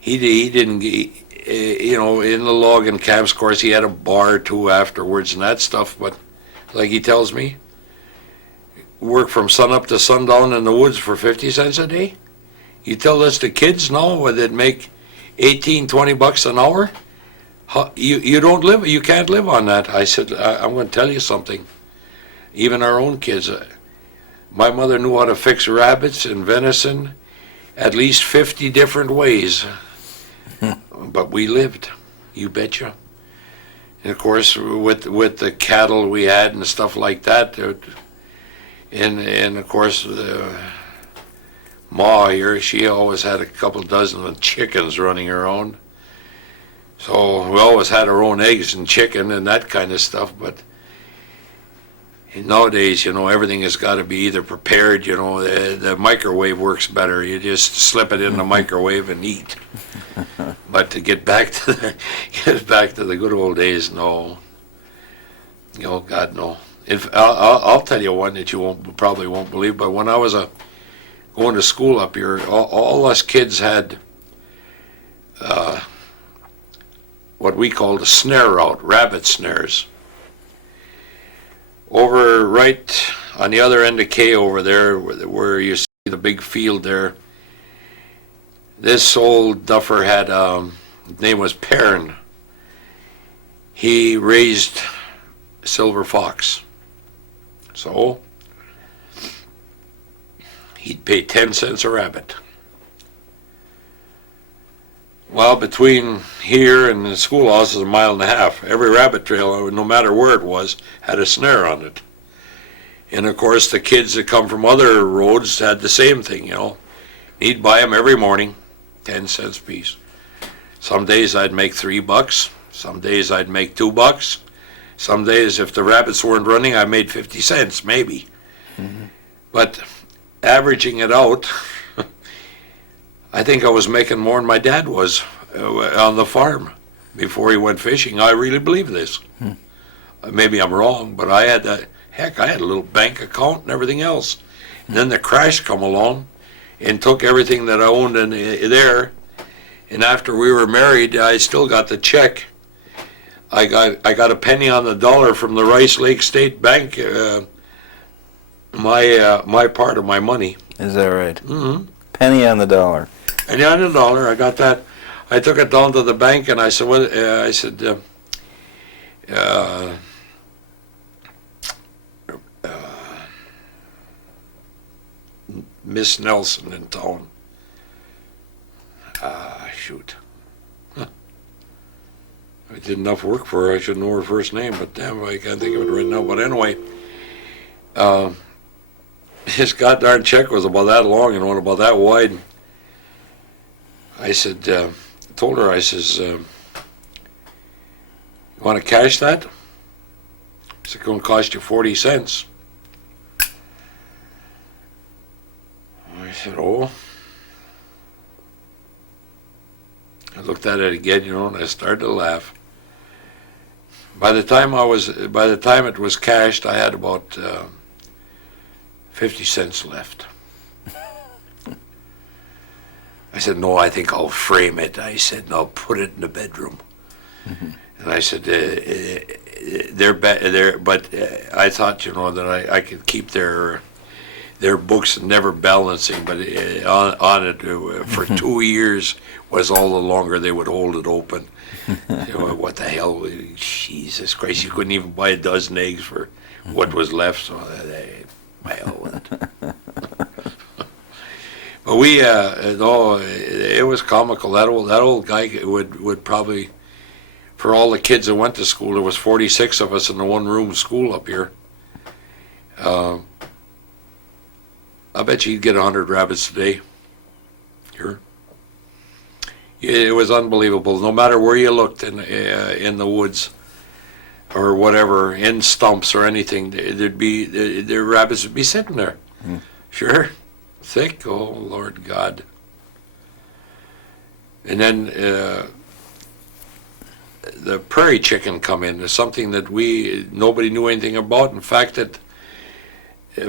he didn't, in the logging camps, of course, he had a bar or two afterwards and that stuff, but like he tells me, work from sun up to sundown in the woods for 50 cents a day? You tell this to kids now, where they'd make 18, 20 bucks an hour? You don't live, you can't live on that. I said, I'm going to tell you something. Even our own kids. My mother knew how to fix rabbits and venison at least 50 different ways. But we lived, you betcha. And of course, with the cattle we had and stuff like that, and of course, Ma here, she always had a couple dozen of chickens running around. So we always had our own eggs and chicken and that kind of stuff, but And nowadays, everything has got to be either prepared, the microwave works better. You just slip it in the microwave and eat. But to get back to the good old days, no. God, no. I'll tell you one that you probably won't believe, but when I was going to school up here, all us kids had what we called a snare out, rabbit snares. Over right on the other end of K over there, where you see the big field there, this old duffer had, his name was Perrin. He raised silver fox. So, he'd pay 10 cents a rabbit. Well, between here and the schoolhouse is a mile and a half. Every rabbit trail, no matter where it was, had a snare on it. And of course, the kids that come from other roads had the same thing, He'd buy them every morning, 10 cents a piece. Some days I'd make $3. Some days I'd make $2. Some days, if the rabbits weren't running, I made 50 cents, maybe. Mm-hmm. But averaging it out, I think I was making more than my dad was on the farm before he went fishing. I really believe this. Maybe I'm wrong, but I had a little bank account and everything else. And then the crash come along and took everything that I owned in there. And after we were married, I still got the check. I got a penny on the dollar from the Rice Lake State Bank, my part of my money. Is that right? Mm-hmm. Penny on the dollar. Penny on the dollar. I got that. I took it down to the bank and I said, Miss Nelson in town. Shoot. Huh. I did enough work for her. I should know her first name, but damn, I can't think of it right now. But anyway, his goddamn check was about that long and about that wide. I said, told her, I says, you want to cash that? It's going to cost you 40 cents. I said, oh. I looked at it again, and I started to laugh. By the time it was cashed, I had about 50 cents left. I said, no, I think I'll frame it. I said, no, put it in the bedroom. Mm-hmm. And I said, but I thought, that I could keep their books never balancing, but on it for 2 years was all the longer they would hold it open. What the hell? Jesus Christ, you couldn't even buy a dozen eggs for what was left, so my hell with it. But it was comical. That old guy would probably, for all the kids that went to school, there was 46 of us in the one-room school up here. I bet you'd get 100 rabbits a day. Sure. It was unbelievable. No matter where you looked in the woods or whatever, in stumps or anything, the rabbits would be sitting there. Mm. Sure. Thick, oh Lord God. And then the prairie chicken come in. It's something that nobody knew anything about. In fact, that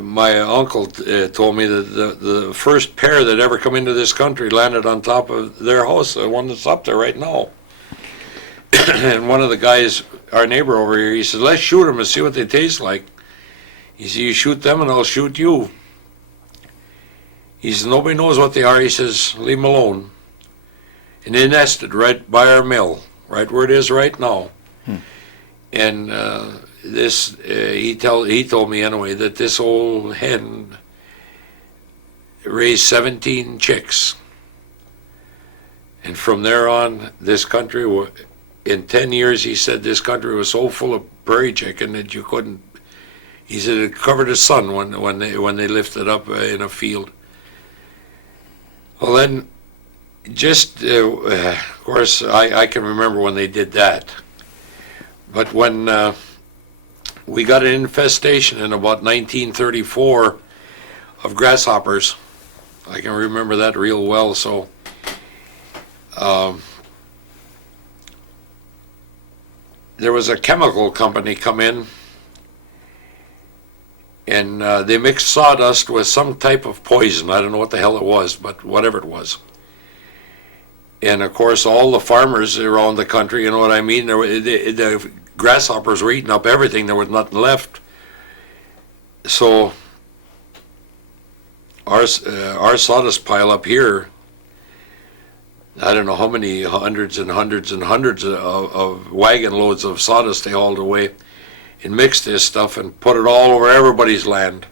my uncle told me that the first pair that ever come into this country landed on top of their house, the one that's up there right now. And one of the guys, our neighbor over here, he said, let's shoot them and see what they taste like. He said, you shoot them and I'll shoot you. He says, nobody knows what they are. He says, leave them alone. And they nested right by our mill, right where it is right now. And he told me anyway that this old hen raised 17 chicks. And from there on, this country, in 10 years, he said this country was so full of prairie chicken that you couldn't, he said it covered the sun when they lifted up in a field. Well, then, of course, I can remember when they did that. But when we got an infestation in about 1934 of grasshoppers. I can remember that real well. So there was a chemical company come in, and they mixed sawdust with some type of poison. I don't know what the hell it was, but whatever it was. And of course, all the farmers around the country, you know what I mean? The grasshoppers were eating up everything. There was nothing left. So our sawdust pile up here, I don't know how many hundreds and hundreds and hundreds of wagon loads of sawdust they hauled away and mixed this stuff and put it all over everybody's land.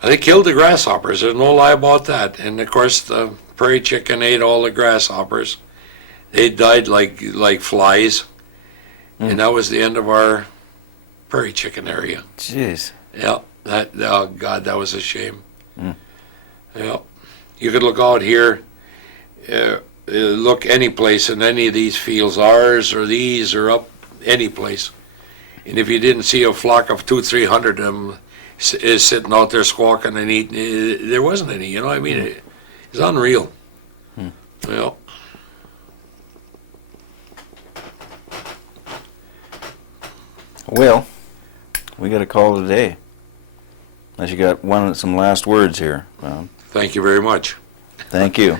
And they killed the grasshoppers. There's no lie about that. And of course, the prairie chicken ate all the grasshoppers. They died like flies. And that was the end of our prairie chicken area. Jeez. Yeah, oh God, that was a shame. Yeah, you could look out here, look any place in any of these fields, ours or these or up any place, and if you didn't see a flock of 200-300 of them is sitting out there squawking and eating, there wasn't any. You know, I mean, it's unreal. Yeah. Well, we got a call today. Unless you got some last words here. Thank you very much. Thank you.